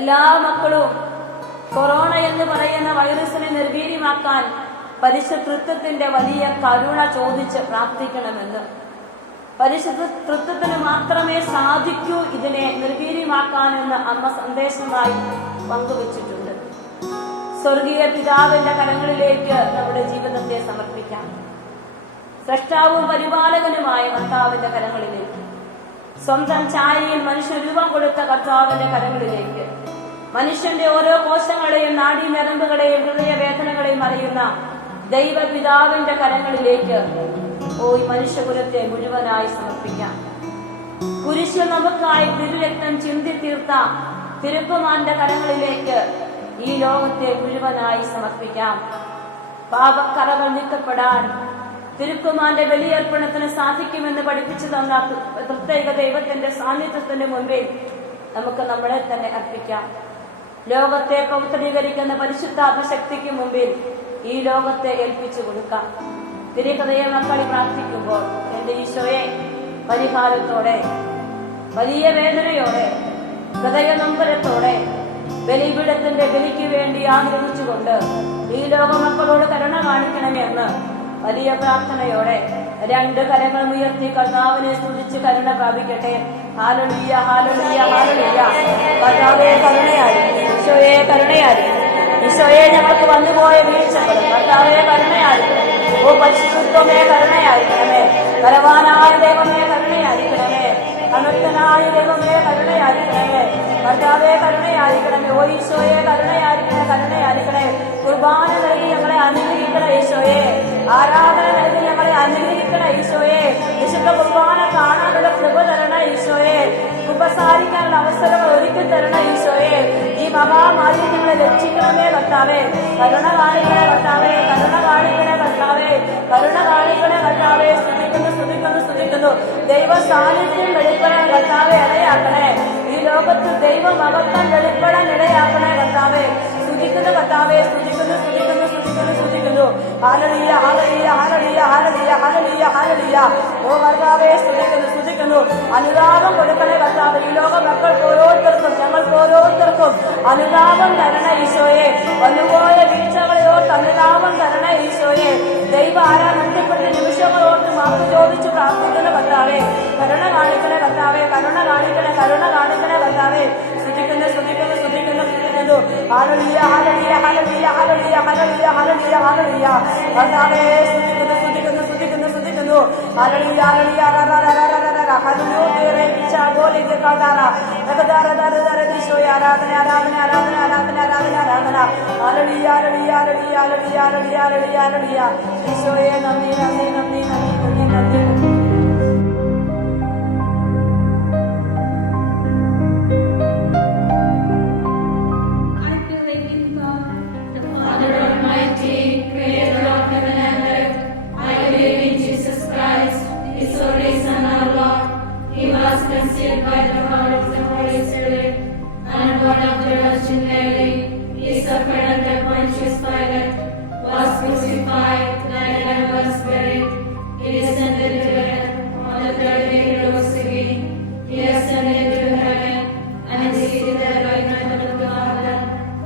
എല്ലാ മക്കളും കൊറോണ എന്ന് പറയുന്ന വൈറസിനെ നിർവീര്യമാക്കാൻ പരിശുദ്ധ തൃത്വത്തിന്റെ വലിയ കരുണ ചോദിച്ച് പ്രാർത്ഥിക്കണമെന്ന്. പരിശുദ്ധ തൃത്വത്തിന് മാത്രമേ സാധിക്കൂ ഇതിനെ നിർവീര്യമാക്കാനെന്ന് അമ്മ സന്ദേശമായി പങ്കുവച്ചിട്ടുണ്ട്. സ്വർഗീയ പിതാവിന്റെ കരങ്ങളിലേക്ക് നമ്മുടെ ജീവിതത്തെ സമർപ്പിക്കാം. സ്രഷ്ടാവും പരിപാലകനുമായ കർത്താവിന്റെ കരങ്ങളിലേക്ക്, സ്വന്തം ഛായയിൽ മനുഷ്യൻ രൂപം കൊടുത്ത കർത്താവിന്റെ കരങ്ങളിലേക്ക്, മനുഷ്യന്റെ ഓരോ കോശങ്ങളെയും നാഡീഞരമ്പുകളെയും ഹൃദയവേദനകളെയും അറിയുന്ന ദൈവപിതാവിന്റെ കരങ്ങളിലേക്ക് ഈ മനുഷ്യകുലത്തെ മുഴുവനായി സമർപ്പിക്കാം. കുരിശിൽ നമുക്കായി തിരുരക്തം ചിന്തി തീർത്ത തിരുക്കുമാന്റെ കരങ്ങളിലേക്ക് ഈ ലോകത്തെ മുഴുവനായി സമർപ്പിക്കാം. പാപക്കറകൾ നീക്കപ്പെടാൻ തിരുക്കുമാന്റെ ബലിയർപ്പണത്തിന് സാധിക്കുമെന്ന് പഠിപ്പിച്ചു തന്ന പ്രത്യേക ദൈവത്തിന്റെ സാന്നിധ്യത്തിന്റെ മുൻപിൽ നമുക്ക് നമ്മളെ തന്നെ അർപ്പിക്കാം. ലോകത്തെ പൗത്രീകരിക്കുന്ന പരിശുദ്ധാത്മശക്തിക്ക് മുമ്പിൽ ഈ ലോകത്തെ ഏൽപ്പിച്ചു കൊടുക്കാം. തിരുഹൃദയ മക്കളി പ്രാർത്ഥിക്കുമ്പോൾ എന്റെ ഈശോയെ പരിഹാരത്തോടെ, വലിയ വേദനയോടെ, ഹൃദയനൊമ്പരത്തോടെ ബലിപീഠത്തിന്റെ ബലിക്ക് വേണ്ടി ആഗ്രഹിച്ചുകൊണ്ട് ഈ ലോകമക്കളോട് കരുണ കാണിക്കണമെന്ന് വലിയ പ്രാർത്ഥനയോടെ രണ്ട് കരങ്ങളും ഉയർത്തി കർത്താവിനെ സ്തുതിച്ച് കരുണ പ്രാപിക്കട്ടെ. ഹല്ലേലൂയ, ഹല്ലേലൂയ, ഹല്ലേലൂയ. കർത്താവേ കരുണയായി, ഈശോയെ കരുണയായി, ഈശോയെ ഞങ്ങൾക്ക് വന്നുപോയ വീഴ്ചകൾ കർത്താവേ കരുണയായി, ഓ പരിശുദ്ധമേ കരുണയായിരിക്കണമേ, ബലവാനായ ദൈവമേ കരുണയായിരിക്കണമേ, അമർത്തനായ ദൈവമേ കരുണയായിരിക്കണമേ, കർത്താവേ കരുണയായിരിക്കണമേ, ഓ ഈശോയെ കരുണയായിരിക്കണേ, കരുണയായിരിക്കണേ. കുർബാന നൽകി ഞങ്ങളെ അനുഗ്രഹിക്കണ ഈശോയെ, ആരാധന നൽകി ഞങ്ങളെ അനുഗ്രഹിക്കണ ഈശോയെ, വിശുദ്ധ കുർബാന കാണാനുള്ള കൃപ തരണ ഈശോയെ, ഉപസാരിക്കാനുള്ള അവസരങ്ങൾ ഒരുക്കി തരണ ഈശോയെ, ഈ മഹാമാരി ഞങ്ങളെ രക്ഷിക്കണമേ കർത്താവേ, കരുണ കാണിക്കണേ കർത്താവേ, കരുണ കാണിക്കണേ കർത്താവേ, കരുണ കാണിക്കണേ കർത്താവേ. സ്തുതിക്കുന്നു, സ്തുതിക്കുന്നു, സ്തുതിക്കുന്നു. ദൈവ സാന്നിധ്യം വെളിപ്പെടാൻ കർത്താവെ ഇടയാക്കണേ. ഈ ലോകത്ത് ദൈവ മഹത്വം വെളിപ്പെടാൻ ഇടയാക്കണേ കർത്താവേ. സ്തുതിക്കുന്നു കർത്താവേ, സ്തുതിക്കുന്നു, സ്തുതിക്കുന്നു, സ്തുതിക്കുന്നു, സ്തുതിക്കുന്നു. ഹല്ലേലൂയ, ഹല്ലേലൂയ, ഹല്ലേലൂയ, ഹല്ലേലൂയ, ഹല്ലേലൂയ, ഹല്ലേലൂയ. ഓ കർത്താവേ സ്തുതിക്കുന്നു, സ്തുതിക്കുന്നു. അനുതാപം കൊടുക്കണേ കർത്താവേ. ഈ ലോക മക്കൾക്ക് ഓരോരുത്തർക്കും, ഞങ്ങൾക്ക് ഓരോരുത്തർക്കും അനുതാപം തരണ ഈശോയെ, വന്നുപോയ വീഴ്ചകളോട്ട് അനുതാപം തരണ ഈശോയെ. ദൈവ ആരാധനപ്പെട്ട നിമിഷങ്ങളോട്ട് മാപ്പ് ചോദിച്ചു പ്രാർത്ഥിക്കുന്ന കർത്താവേ, കരുണ കാണിക്കണേ കർത്താവേ, കരുണ കാണിക്കണേ, കരുണ കാണിക്കണേ കർത്താവേ. സ്തുതിക്കുന്നു, സ്തുതിക്കുന്നു, സ്തുതിക്കുന്നു, സ്തുതിക്കുന്നു. ഹല്ലേലൂയ, ഹല്ലേലൂയ, ഹല്ലേലൂയ, ഹല്ലേലൂയ, ഹല്ലേലൂയ, ഹല്ലേലൂയ, ഹല്ലേലൂയ. കർത്താവേ സ്തുതിക്കുന്നു, സ്തുതിക്കുന്നു, സ്തുതിക്കുന്നു, സ്തുതിക്കുന്നു. ഹല്ലേലൂയ, ഹല്ലേലൂയ, ആരാധന, ആരാധന, ആരാധന, ആരാധന, ആരാധന, ആരാധന. ഹല്ലേലൂയ, ഹല്ലേലൂയ, ഹല്ലേലൂയ, ഹല്ലേലൂയ, ഹല്ലേലൂയ, ഹല്ലേലൂയ, ഹല്ലേലൂയ. ഈശോയെ നന്ദി, നന്ദി, നന്ദി, നന്ദി, നന്ദി, നന്ദി. Conceived by the power of the Holy Spirit, and born of the Virgin Mary, he suffered under Pontius Pilate, was crucified, died and was buried. He descended to earth. On the third day he rose again. He ascended into heaven and is seated at the right hand of the Father.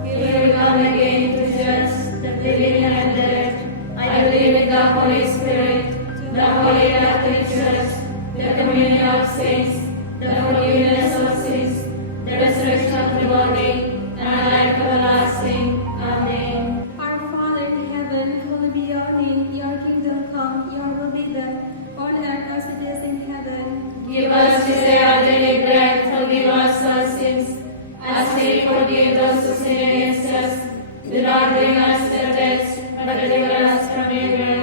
He will come again to judge the living and the dead. I believe in the Holy Spirit, the Holy Catholic Church, the communion of saints, the forgiveness of sins, the resurrection of the body, and life everlasting. Amen. Our Father in heaven, hallowed be your name. Your kingdom come, your will be done, on earth as it is in heaven. Give us this day our daily bread. Forgive us our sins, as we forgive those who sin against us. Do not bring us to test, but deliver us from evil.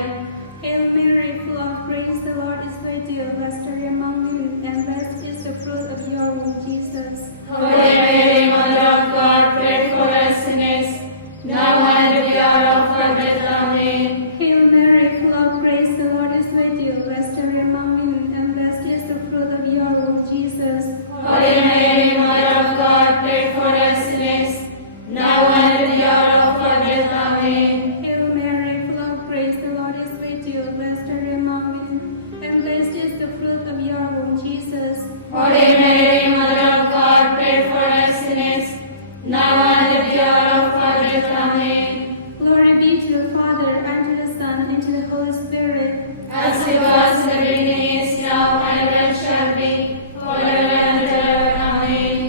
Hail Mary, full of grace, the Lord is with you. Blessed are you among women, and blessed is the fruit of your womb, Jesus. Holy Mary, Mother of God, pray for us sinners, now and at the hour of our death. Amen. Hail Mary, full of grace, the Lord is with you. Blessed are you among women, and blessed is the fruit of your womb, Jesus. Holy Mary, Mother of God, pray for us sinners, now and at the hour of our death. Amen. Hail Mary, full of grace, the Lord is with you. Blessed are you among women, and blessed is the fruit of your womb, Jesus. Holy Mary, Mother of God, pray for us sinners, now and at the hour of our death. Amen. Glory be to the Father, and to the Son, and to the Holy Spirit. As it was in the beginning, is now, and ever shall be, forever and ever. Amen.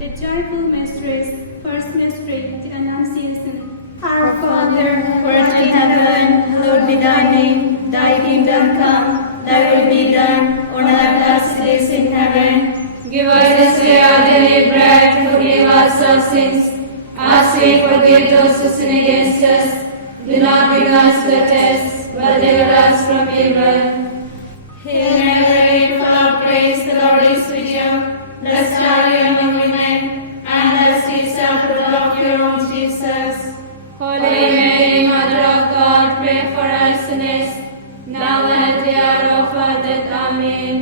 The joyful mysteries, first mystery, the Annunciation. Our Father, who art in heaven, hallowed be thy name. Thy kingdom come, thy will be done, on earth as it is in heaven. Give us this day our daily bread, forgive us our sins, as we forgive those who sin against us. Do not bring us to the test, but deliver us from evil. Hail Mary, full of grace, the Lord is with you. Blessed are you among women, and blessed is the fruit of your womb, Jesus. Holy Mary, Mother of God, pray for us sinners, now and at the hour of our death. Amen.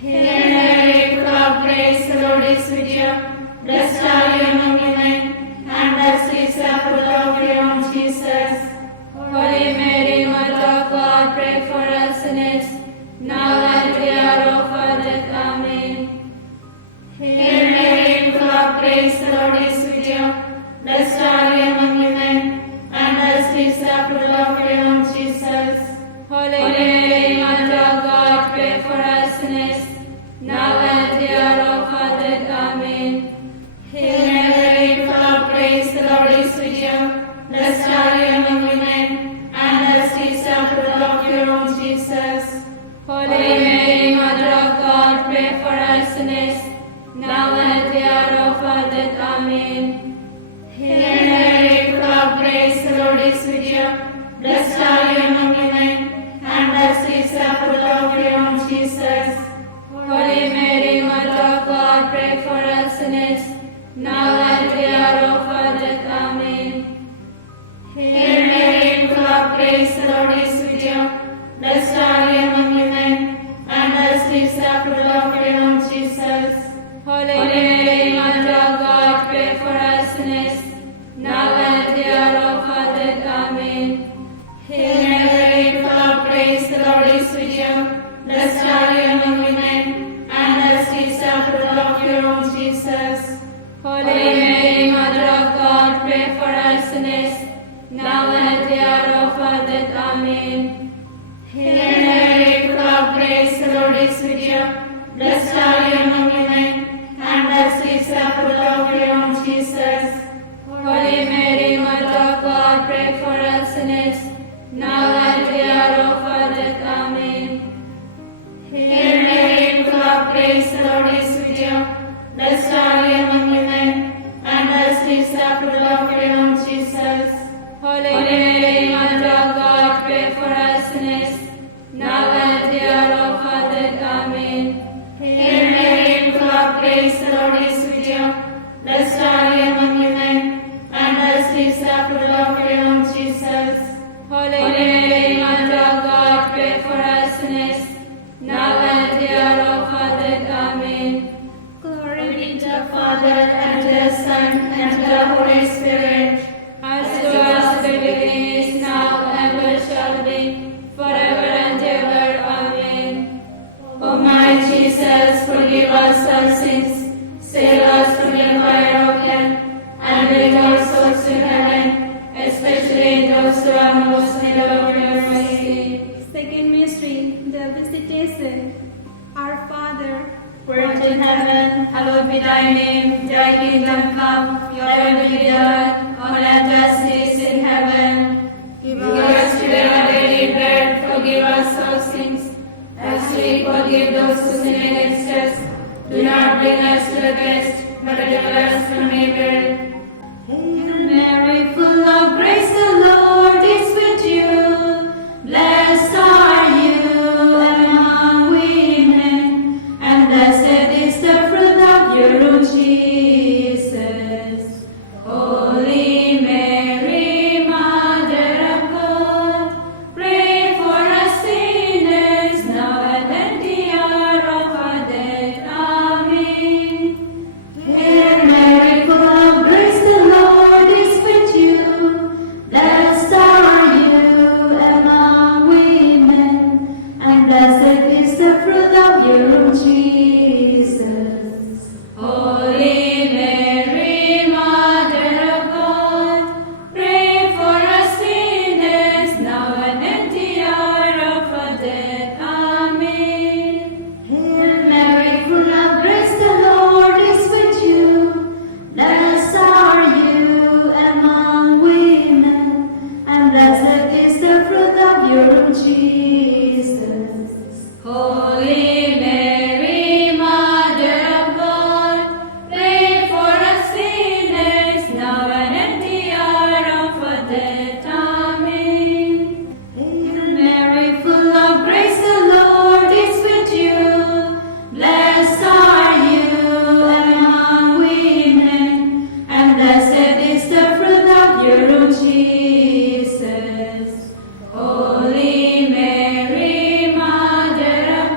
Hail Mary, full of grace, the Lord is with you. you. Blessed are you among women, and blessed is the fruit of your womb, Jesus. Holy Mary, Mother of God, pray for us sinners, now and at the hour of our death. Amen. Hail Mary, full of grace, the Lord is with you. Blessed are you among women, and blessed is the fruit of your womb, Jesus. Holy Mary, Mother of God, pray for us sinners, now and at the hour of our death. Amen. Hail Mary, full of grace, the Lord is with you. Blessed are you among women, and blessed is the fruit of your womb, Jesus. Holy Mary, Mother of God, pray for us sinners, now and at the hour of our death. Amen. Hail Mary, full of grace, the Lord is with you. Blessed are you among women, and blessed is the fruit of your womb, Jesus. Holy Mary, Mother of God, pray for us sinners, now and at the hour of our death. Amen. Hail Mary, full of grace, the Lord is with you. Blessed are you among women, and blessed is the fruit of your womb, Jesus. Holy Mary, Mother of God, pray for us sinners, now and at the hour of our death. Amen. Hail Mary, full of grace, the Lord is with you. Blessed are you among women, and blessed is the fruit of your womb, Jesus. Holy Mary, Mother of God, pray for us sinners, now and at the hour of our death. Amen. Hail Mary, full of grace, the Lord is with you. Blessed are you among women, and blessed is the fruit of your womb, Jesus. Holy Mary, Mother of God, pray for us sinners, now and at the hour of our death. Amen. Hail Mary, full of grace, the Lord is with you. Blessed are you among women, and blessed is the fruit of your womb, Jesus. Holy Mary, Mother of God, pray for us sinners, now and at the hour of our death. Amen. Hail Mary, full of grace, the Lord is with you. Blessed are you among women, and blessed is the fruit of your womb, Jesus. Holy Mary, Mother of God, pray for us sinners, now and at the hour of our death. Amen. Glory Be to the Father, and to the Son, and to the Holy Spirit, as as it was in the beginning, is now, and ever shall be, forever and ever. Amen. O my Jesus, forgive us our sins, save us from the fire of hell, and lead our souls to heaven, especially those who are most in need of your mercy. Second mystery, the visitation. Our Father, who art in heaven, hallowed be thy name. Thy kingdom come, your will be done, on earth as it is in heaven. Give us today our daily bread. Forgive us our sins, as we forgive those who sin against us. Do not bring us to the test, but deliver us from evil. Hail Mary, full of grace, the Lord is with you. Blessed are you among women, and blessed is the fruit of your womb, Jesus. Holy Mary, Mother of God, pray for us sinners, now and at the hour of our death. Amen. Hail Mary, full of grace, the Lord is with you. Blessed are you among women, and blessed is the fruit of your womb, Jesus. Holy Mary, Mother of God, pray for us sinners, now and at the hour of our death. Amen. Hail Mary, full of grace, the Lord is with you. Blessed are you among women, and blessed is the fruit of your womb, Jesus. Holy Mary, Mother of God, pray for us sinners, now and at the hour of our death. Amen. Hail Mary, full of grace, the Lord is with you. Blessed are you among women, and blessed is the fruit of your womb, Jesus. Holy Mary, Mother of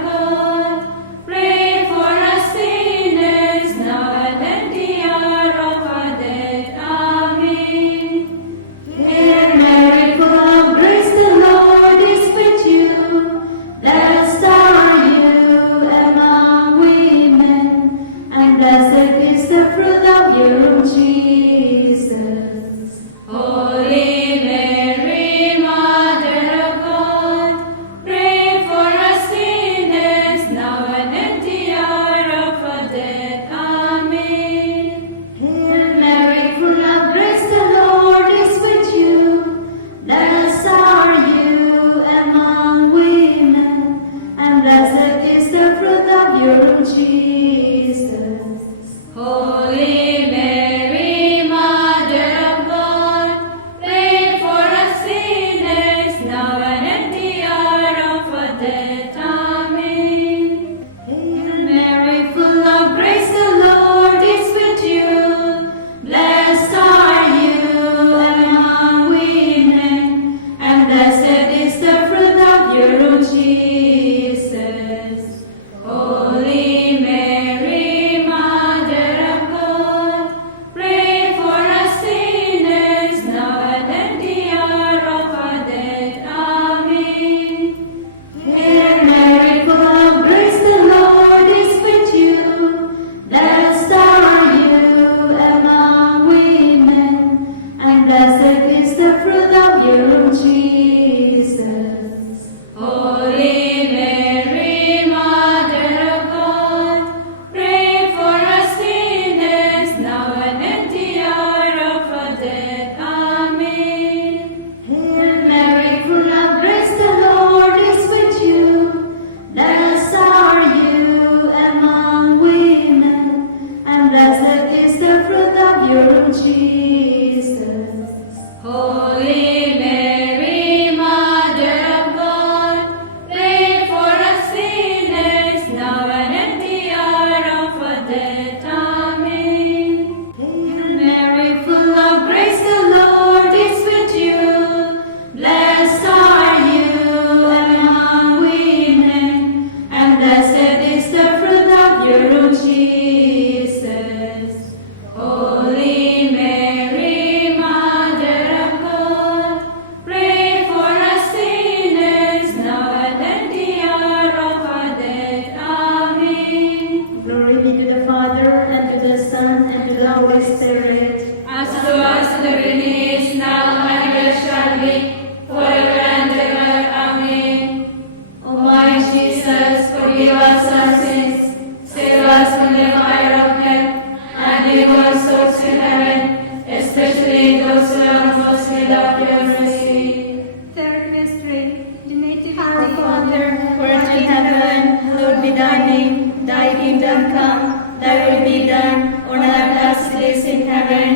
name, thy kingdom come, thy will be done on earth as it is in heaven.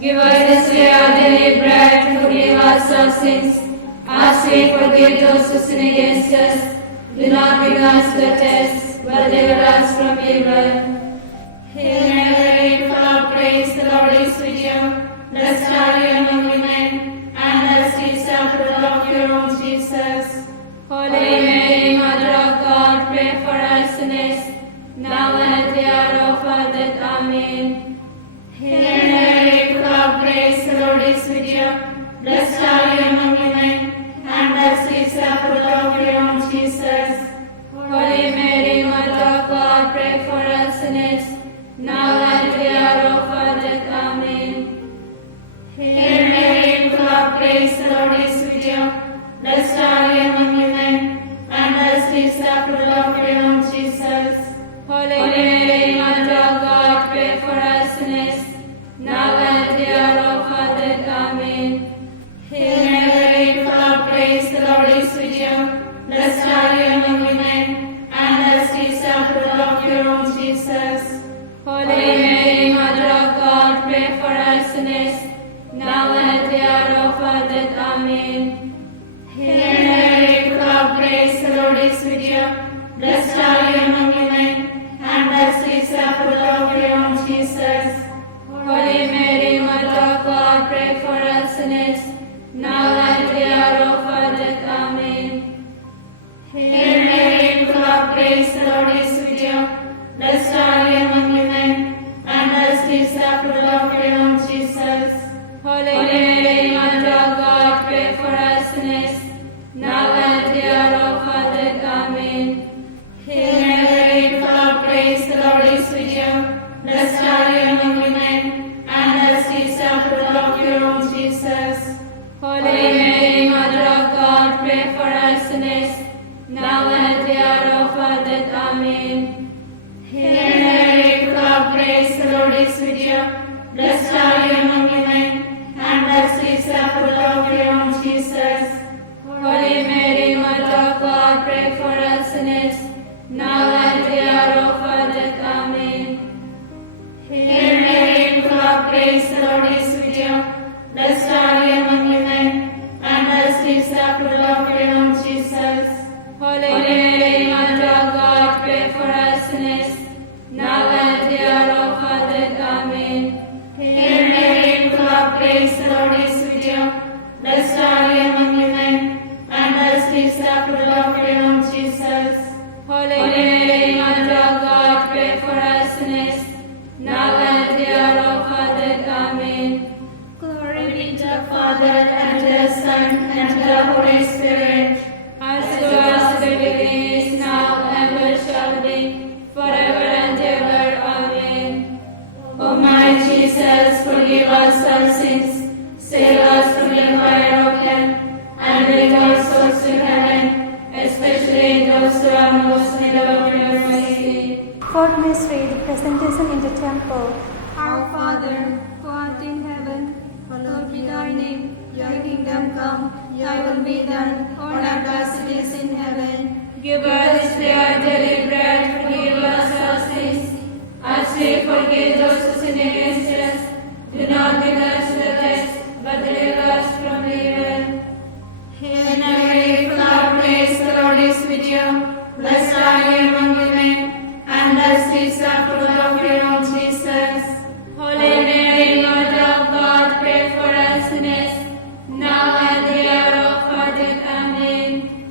Give us this day our daily bread, and forgive us our sins, as we forgive those who sin against us. Do not bring us to test, but deliver us from evil. Hail Mary, full of grace, the Lord is with you. Blessed are you among women, and blessed is the fruit of your womb, Jesus. Holy Mary, Mother of God, pray for us sinners, now and at the hour of our death. Amen. Hail Mary, full of grace, the Lord is with you. Blessed are you among women, and blessed is the fruit of your womb, Jesus. Holy Mary, Mother of God, pray for us sinners, now and at the hour of our death. Amen. Hail Mary, full of grace, the Lord is with you. Blessed are you among women, and blessed is the fruit of your womb, Jesus. Holy Mary, Mother of God, pray for us sinners, now and at the hour of our death. Amen. Hail Mary, full of grace, the Lord is with you. Blessed are you among women, and blessed is the fruit of your womb, Jesus. Holy Mary, Mother of God, pray for us sinners, now and at the hour of our death. Amen. Hail Mary, full of grace, the Lord is with you. Blessed are you among women, and blessed is the fruit of your womb, Jesus. Holy Mary, Mother of God, pray for us sinners, now and at the hour of our death. Amen. Hail Mary, full of grace, the Lord is with you. Blessed are you among women, and blessed is the fruit of your womb, Jesus. Holy Mary, Mother of God, pray for us sinners, now and at the hour of our death. Amen. Hail Mary, full of grace, the Lord is with you. Blessed are you among women, and blessed is the fruit of your womb, Jesus. Holy Mary, Mother of God, pray for us sinners, now and at the hour of our death. Amen. Hail Mary, full of grace, the Lord is with you. Blessed are you among women, and blessed is the fruit of your womb, Jesus. Holy Mary, Mother of God, pray for us sinners, now and at the hour of our death. Amen. Hail Mary, full of grace, the Lord is with you. Blessed are you among women, and blessed is the fruit of your womb, Jesus. Holy Mary, Mother of God, pray for us sinners, now and at the hour of our death. Amen. Hail Mary, full of grace, the Lord is with you. Blessed are you among women, and blessed is the fruit of your womb, Jesus. Holy Mary, Mother of God, pray for us sinners, now and at the hour of our death. Amen. Glory be to the Father, and to the Son, and to the Holy Spirit, as it was in the beginning, is now, and ever shall be, forever and ever. Amen. O my Jesus, forgive us our sins, save us from the fire of hell, and bring our souls to heaven, especially those who are most in need of your mercy. Fourth mystery, the presentation in the temple. Our Father, who art in heaven, hallowed be thy name. Thy kingdom come, thy will be done, on earth as it is in heaven. Give us this day our daily bread, forgive us our sins, as we forgive those who sin against us. Do not bring us to the test, but deliver us from evil. Hail Mary, full of grace, the Lord is with you. Blessed are you among women, and blessed is the fruit of your womb, Jesus. Holy Mary, Mother of God, pray for us sinners, now and at the hour of our death. Amen.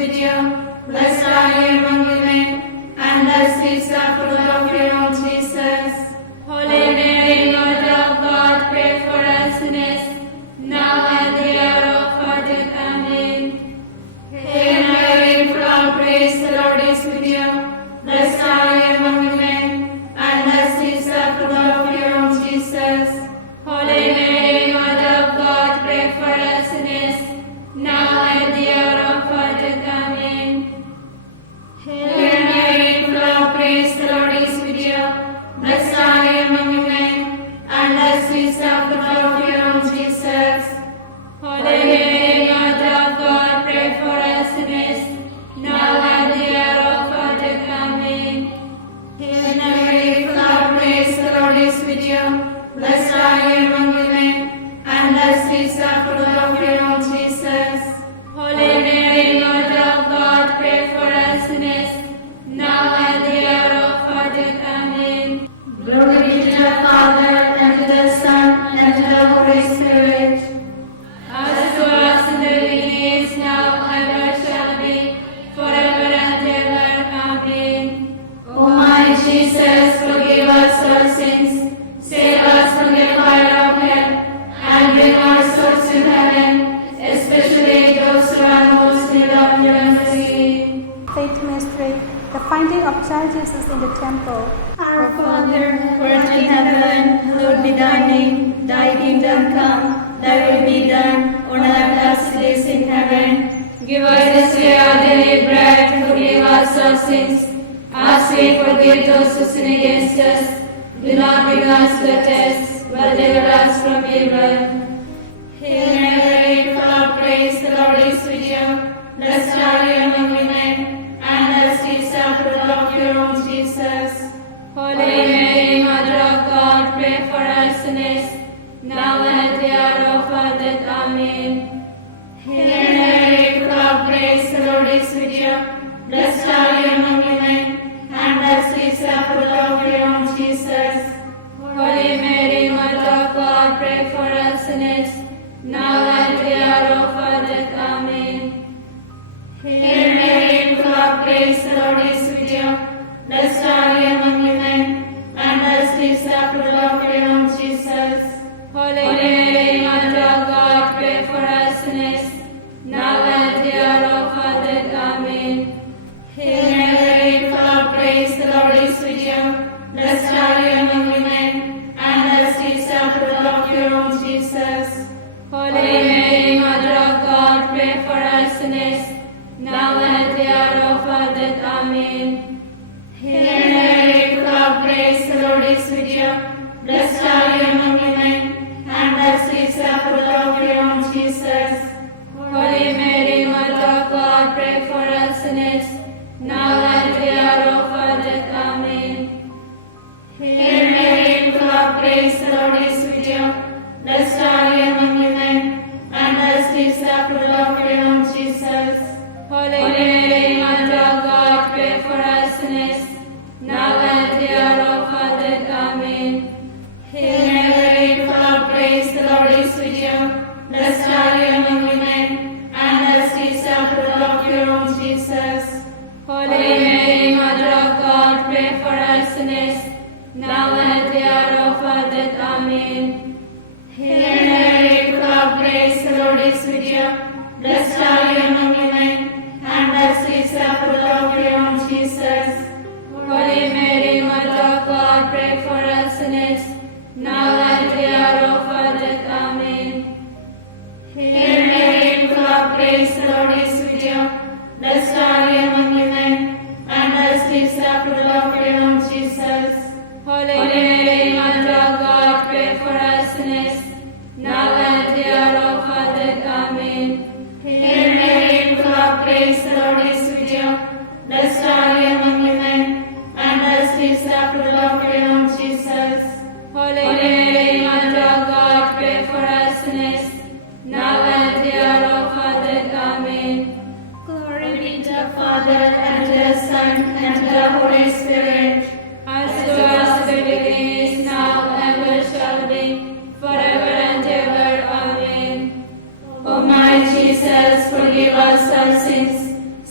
with you. Blessed are you among women, and blessed is the fruit of your womb, Jesus. Holy Mary, Mother of God, pray for us sinners, now and at the hour of our death. Amen. Hail Mary, full of grace, the Lord is with you. Blessed are you among women, and blessed is the fruit of your womb, Jesus. Holy Mary, Mother of God, pray for us sinners, now and at the hour of our death. Amen. Hail Mary, full of grace, the Lord is with you. Blessed are you among women, and blessed is the fruit of your womb, Jesus. Holy Mary, Mother of God, pray for us sinners, now and at the hour of our death. Amen. Hail Mary, full of grace, the Lord is with you. Blessed are you among women, and blessed is the fruit of your womb, Jesus. Holy Mary, Mother of God, pray for us sinners, now and at the hour of our death. Amen. Glory be to the Father, and to the Son, and to the Holy Spirit. As it was in the beginning, is now, and ever shall be, forever and ever. Amen. O my Jesus, forgive us our sins, save us from the fire of hell, and bring our souls to heaven, especially those who are most in need of your mercy. Faith mystery, the finding of child Jesus in the temple. Our Father, who art in heaven, hallowed be thy name. Thy kingdom come, thy will be done, on earth as it is in heaven. Give us this day our daily bread, and forgive us our sins, as we forgive those who sin against us. Do not bring us to the test, but deliver us from evil. Hail Mary, full of grace, the Lord is with you. Blessed are you among women, and blessed is the fruit of your womb, Jesus. Holy Mary, Mother of God, pray for us sinners, now and at the hour of our death. Amen. Hail Mary, full of grace, the Lord is with you. Blessed are you among women, and blessed is the fruit of your womb, Jesus. Holy Mary, Mother of God, pray for us sinners, now and at the hour of our death. Amen. Hail Mary, full of grace, the Lord is with you. Blessed are you among women, and blessed is the fruit of your womb, Jesus. Holy Mary, Mother of God, pray for us sinners, now and at the hour of our death. Amen. Hail Mary, full of grace, the Lord is with you. Blessed are you among women, and blessed is the fruit of your womb, Jesus. Holy Mary, Mother of God, pray for us sinners, now and at the hour of our death. Amen. Hail Mary, full of grace, the Lord is with you. Blessed are you among women, and blessed is the fruit of your womb, Jesus. Holy Mary, Mother of God, pray for us sinners, now and at the hour of our death. Amen. Hail Mary, full of grace, the Lord is with you. Blessed are you among women, and blessed is the fruit of your womb, Jesus. Holy Mary, Mother of God, pray for us sinners, now and at the hour of our death. Amen. Hail Mary, full of grace, the Lord is with you. Blessed are you among women, and blessed is the fruit of your womb, Jesus. Holy Mary, Mother of God, pray for us sinners, now and at the hour of our death. Amen. Hail Mary, full of grace, the Lord is with you. Blessed are you among women, and blessed is the fruit of your womb, Jesus. Holy Mary, Mother of God, pray for us sinners, now and at the hour of our death. Amen. Hail Mary, full of grace, the Lord is with you. Blessed are you among women, and blessed is the fruit of your womb, Jesus. Holy Mary, Mother of God, pray for us sinners, now and at the hour of our death. Amen. Hail Mary, full of grace, the Lord is with you. Blessed are you among women, and blessed is the fruit of your womb, Jesus. Holy Mary, Mother of God, pray for us sinners, now and at the hour of our death. Amen. Glory be to the Father, and to the Son, and to the Holy Spirit. As it was in the beginning, is now, and ever shall be, forever and ever. Amen. O my Jesus, forgive us our sins,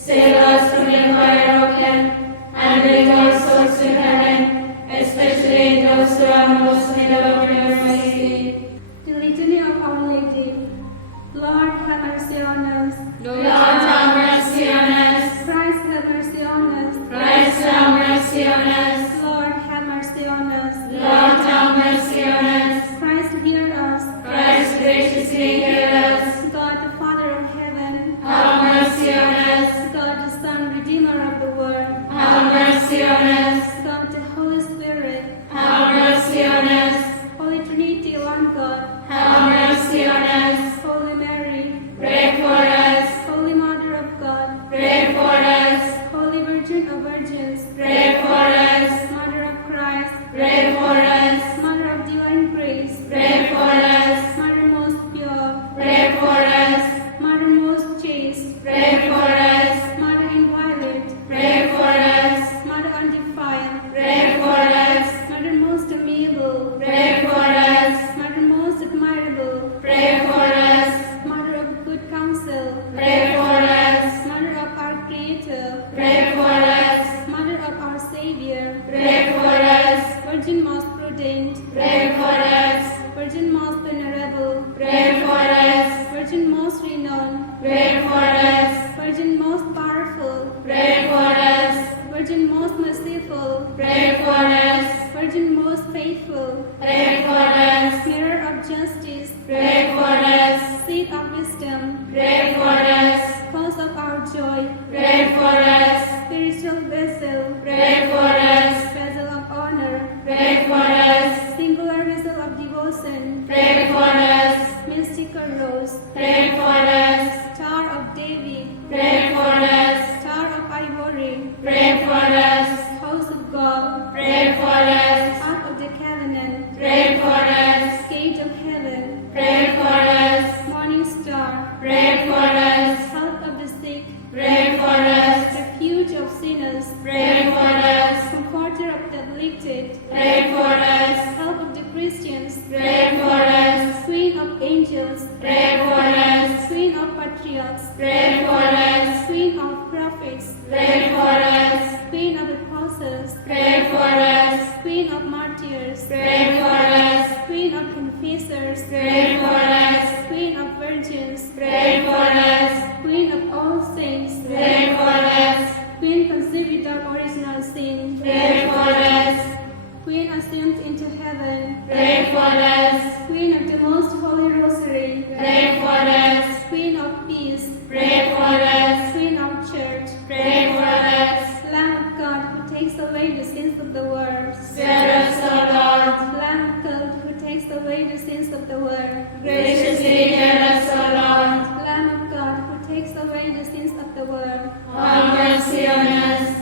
Virgin of Virgins, Pray for us. Mother of Christ, Pray for us. Mother of Divine Grace, Pray for us. Mother most pure, Pray for us. Mother most chaste, Pray for us. Mother inviolate, Pray for us. Mother undefiled, Pray for us. Mother most amiable, Pray for us. Mother most admirable, Pray for us. Mother of good counsel, Pray for us. Mother of our Creator, Pray for us. Mother of our Savior, Pray for us. Virgin most prudent, Pray for us. Virgin most venerable, Pray for us. Virgin most renowned, Pray for us. Virgin most powerful, Pray for us. Virgin most merciful, Pray for us. Virgin most faithful, Pray for us. Mirror of justice, Pray for us. Seat of wisdom, Pray for us. cause of our joy, Pray for us. spiritual vessel, Pray for us. vessel of honor, Pray for us. singular vessel of devotion, Pray for us. mystical rose, Pray for us. Star of David, Pray for us. Star of ivory, Pray for us. House of God, Pray for us. Ark of the Covenant, Pray for us. Gate of heaven, Pray for us. Morning Star, Pray for us. Help of the sick, Pray for us. Refuge of sinners, Pray for us. Comforter of the afflicted, Pray for us. Help of the Christians, Pray for us. Queen of angels, Pray for us. Queen of patriarchs, Pray for us. Queen of prophets, Pray for us. Queen of apostles, Pray for us. Queen of martyrs, Pray for us. Queen of confessors, Pray for us. Queen of virgins, Pray for us. Queen of all saints, Pray for us. Queen conceived without original sin, Pray for us. Queen assumed into heaven, Pray for us. Queen of the most holy rosary, Pray for us. Queen of peace, Pray for us. Queen of church, Pray for us. Lamb of God who takes away the sins of the world, Spare us, O Lord. Lamb of God who takes away the sins of the world, Graciously hear us, O Lord. Lamb of God who takes away the sins of the world. Have mercy on us.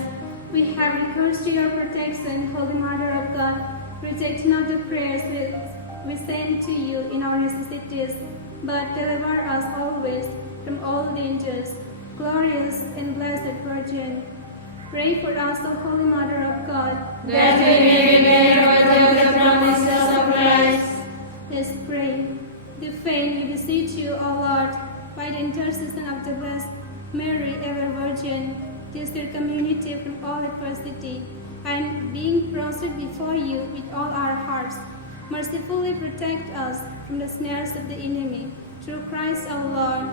We have recourse to your protection, Holy Mother of God. Reject not the prayers we send to you in our necessities, but deliver us always from all dangers. Glorious and blessed Virgin, pray for us, O Holy Mother of God. That we may be made worthy of the promises of Christ. Let's pray. Defend, we beseech you, O Lord, by the intercession of the Blessed Mary, ever Virgin, this your community from all adversity, and being prostrate before you with all our hearts, mercifully protect us from the snares of the enemy. Through Christ our Lord.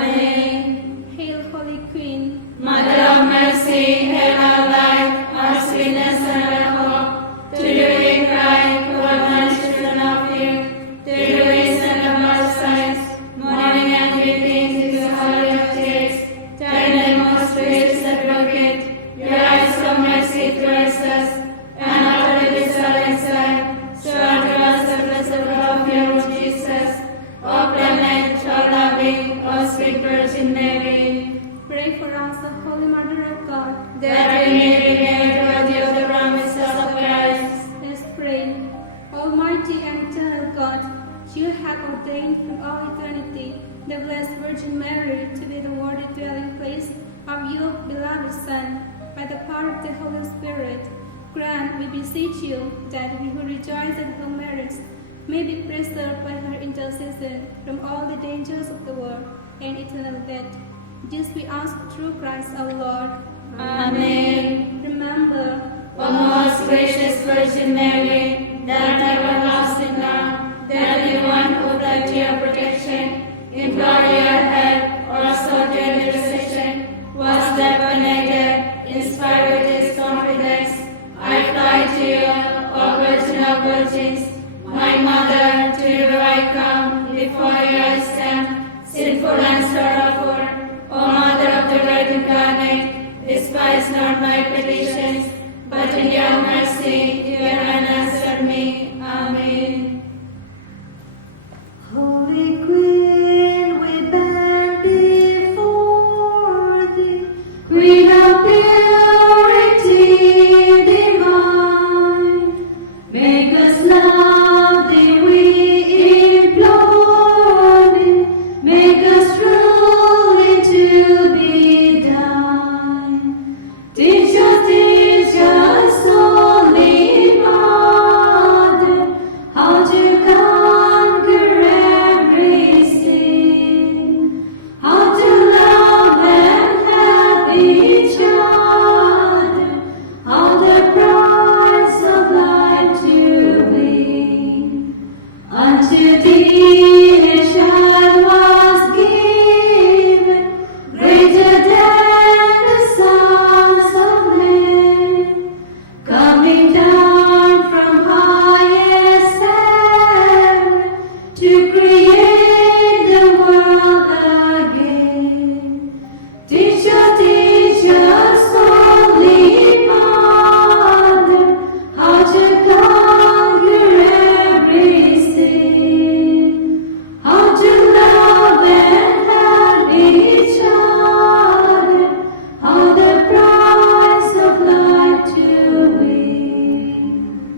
Amen. Hail, Holy Queen, Mother of mercy, hail our life, our sweetness and our hope. To you we cry, poor man, children of fear. To you we send up our sighs, mourning and weeping in this valley of tears. Turn and most gracious advocate, your eyes of mercy towards us, and after this silent sign, show unto us the blessed love of your Lord Jesus. O clement, O loving, O sweet Virgin Mary, pray for us, O Holy Mother of God. that we may be made worthy of the promises of Christ. Let's pray. Almighty and eternal God, you have ordained from all eternity the Blessed Virgin Mary to be the worthy dwelling place of your beloved Son. By the power of the Holy Spirit, grant, we beseech you, that we who rejoice at her merits may be preserved by her intercession from all the dangers of the world and eternal death. This we ask through Christ our Lord. Amen. Remember, O most gracious Virgin Mary, that everlasting love, the only one who fled to your protection, implored your help, or sought your intercession, was therefore naked, inspired with his confidence. I fly to you, O Virgin of Virgins, my Mother, to you I come, before you I stand, sinful and sorrowful. O Mother of the Word incarnate, despise not my petitions, but in your mercy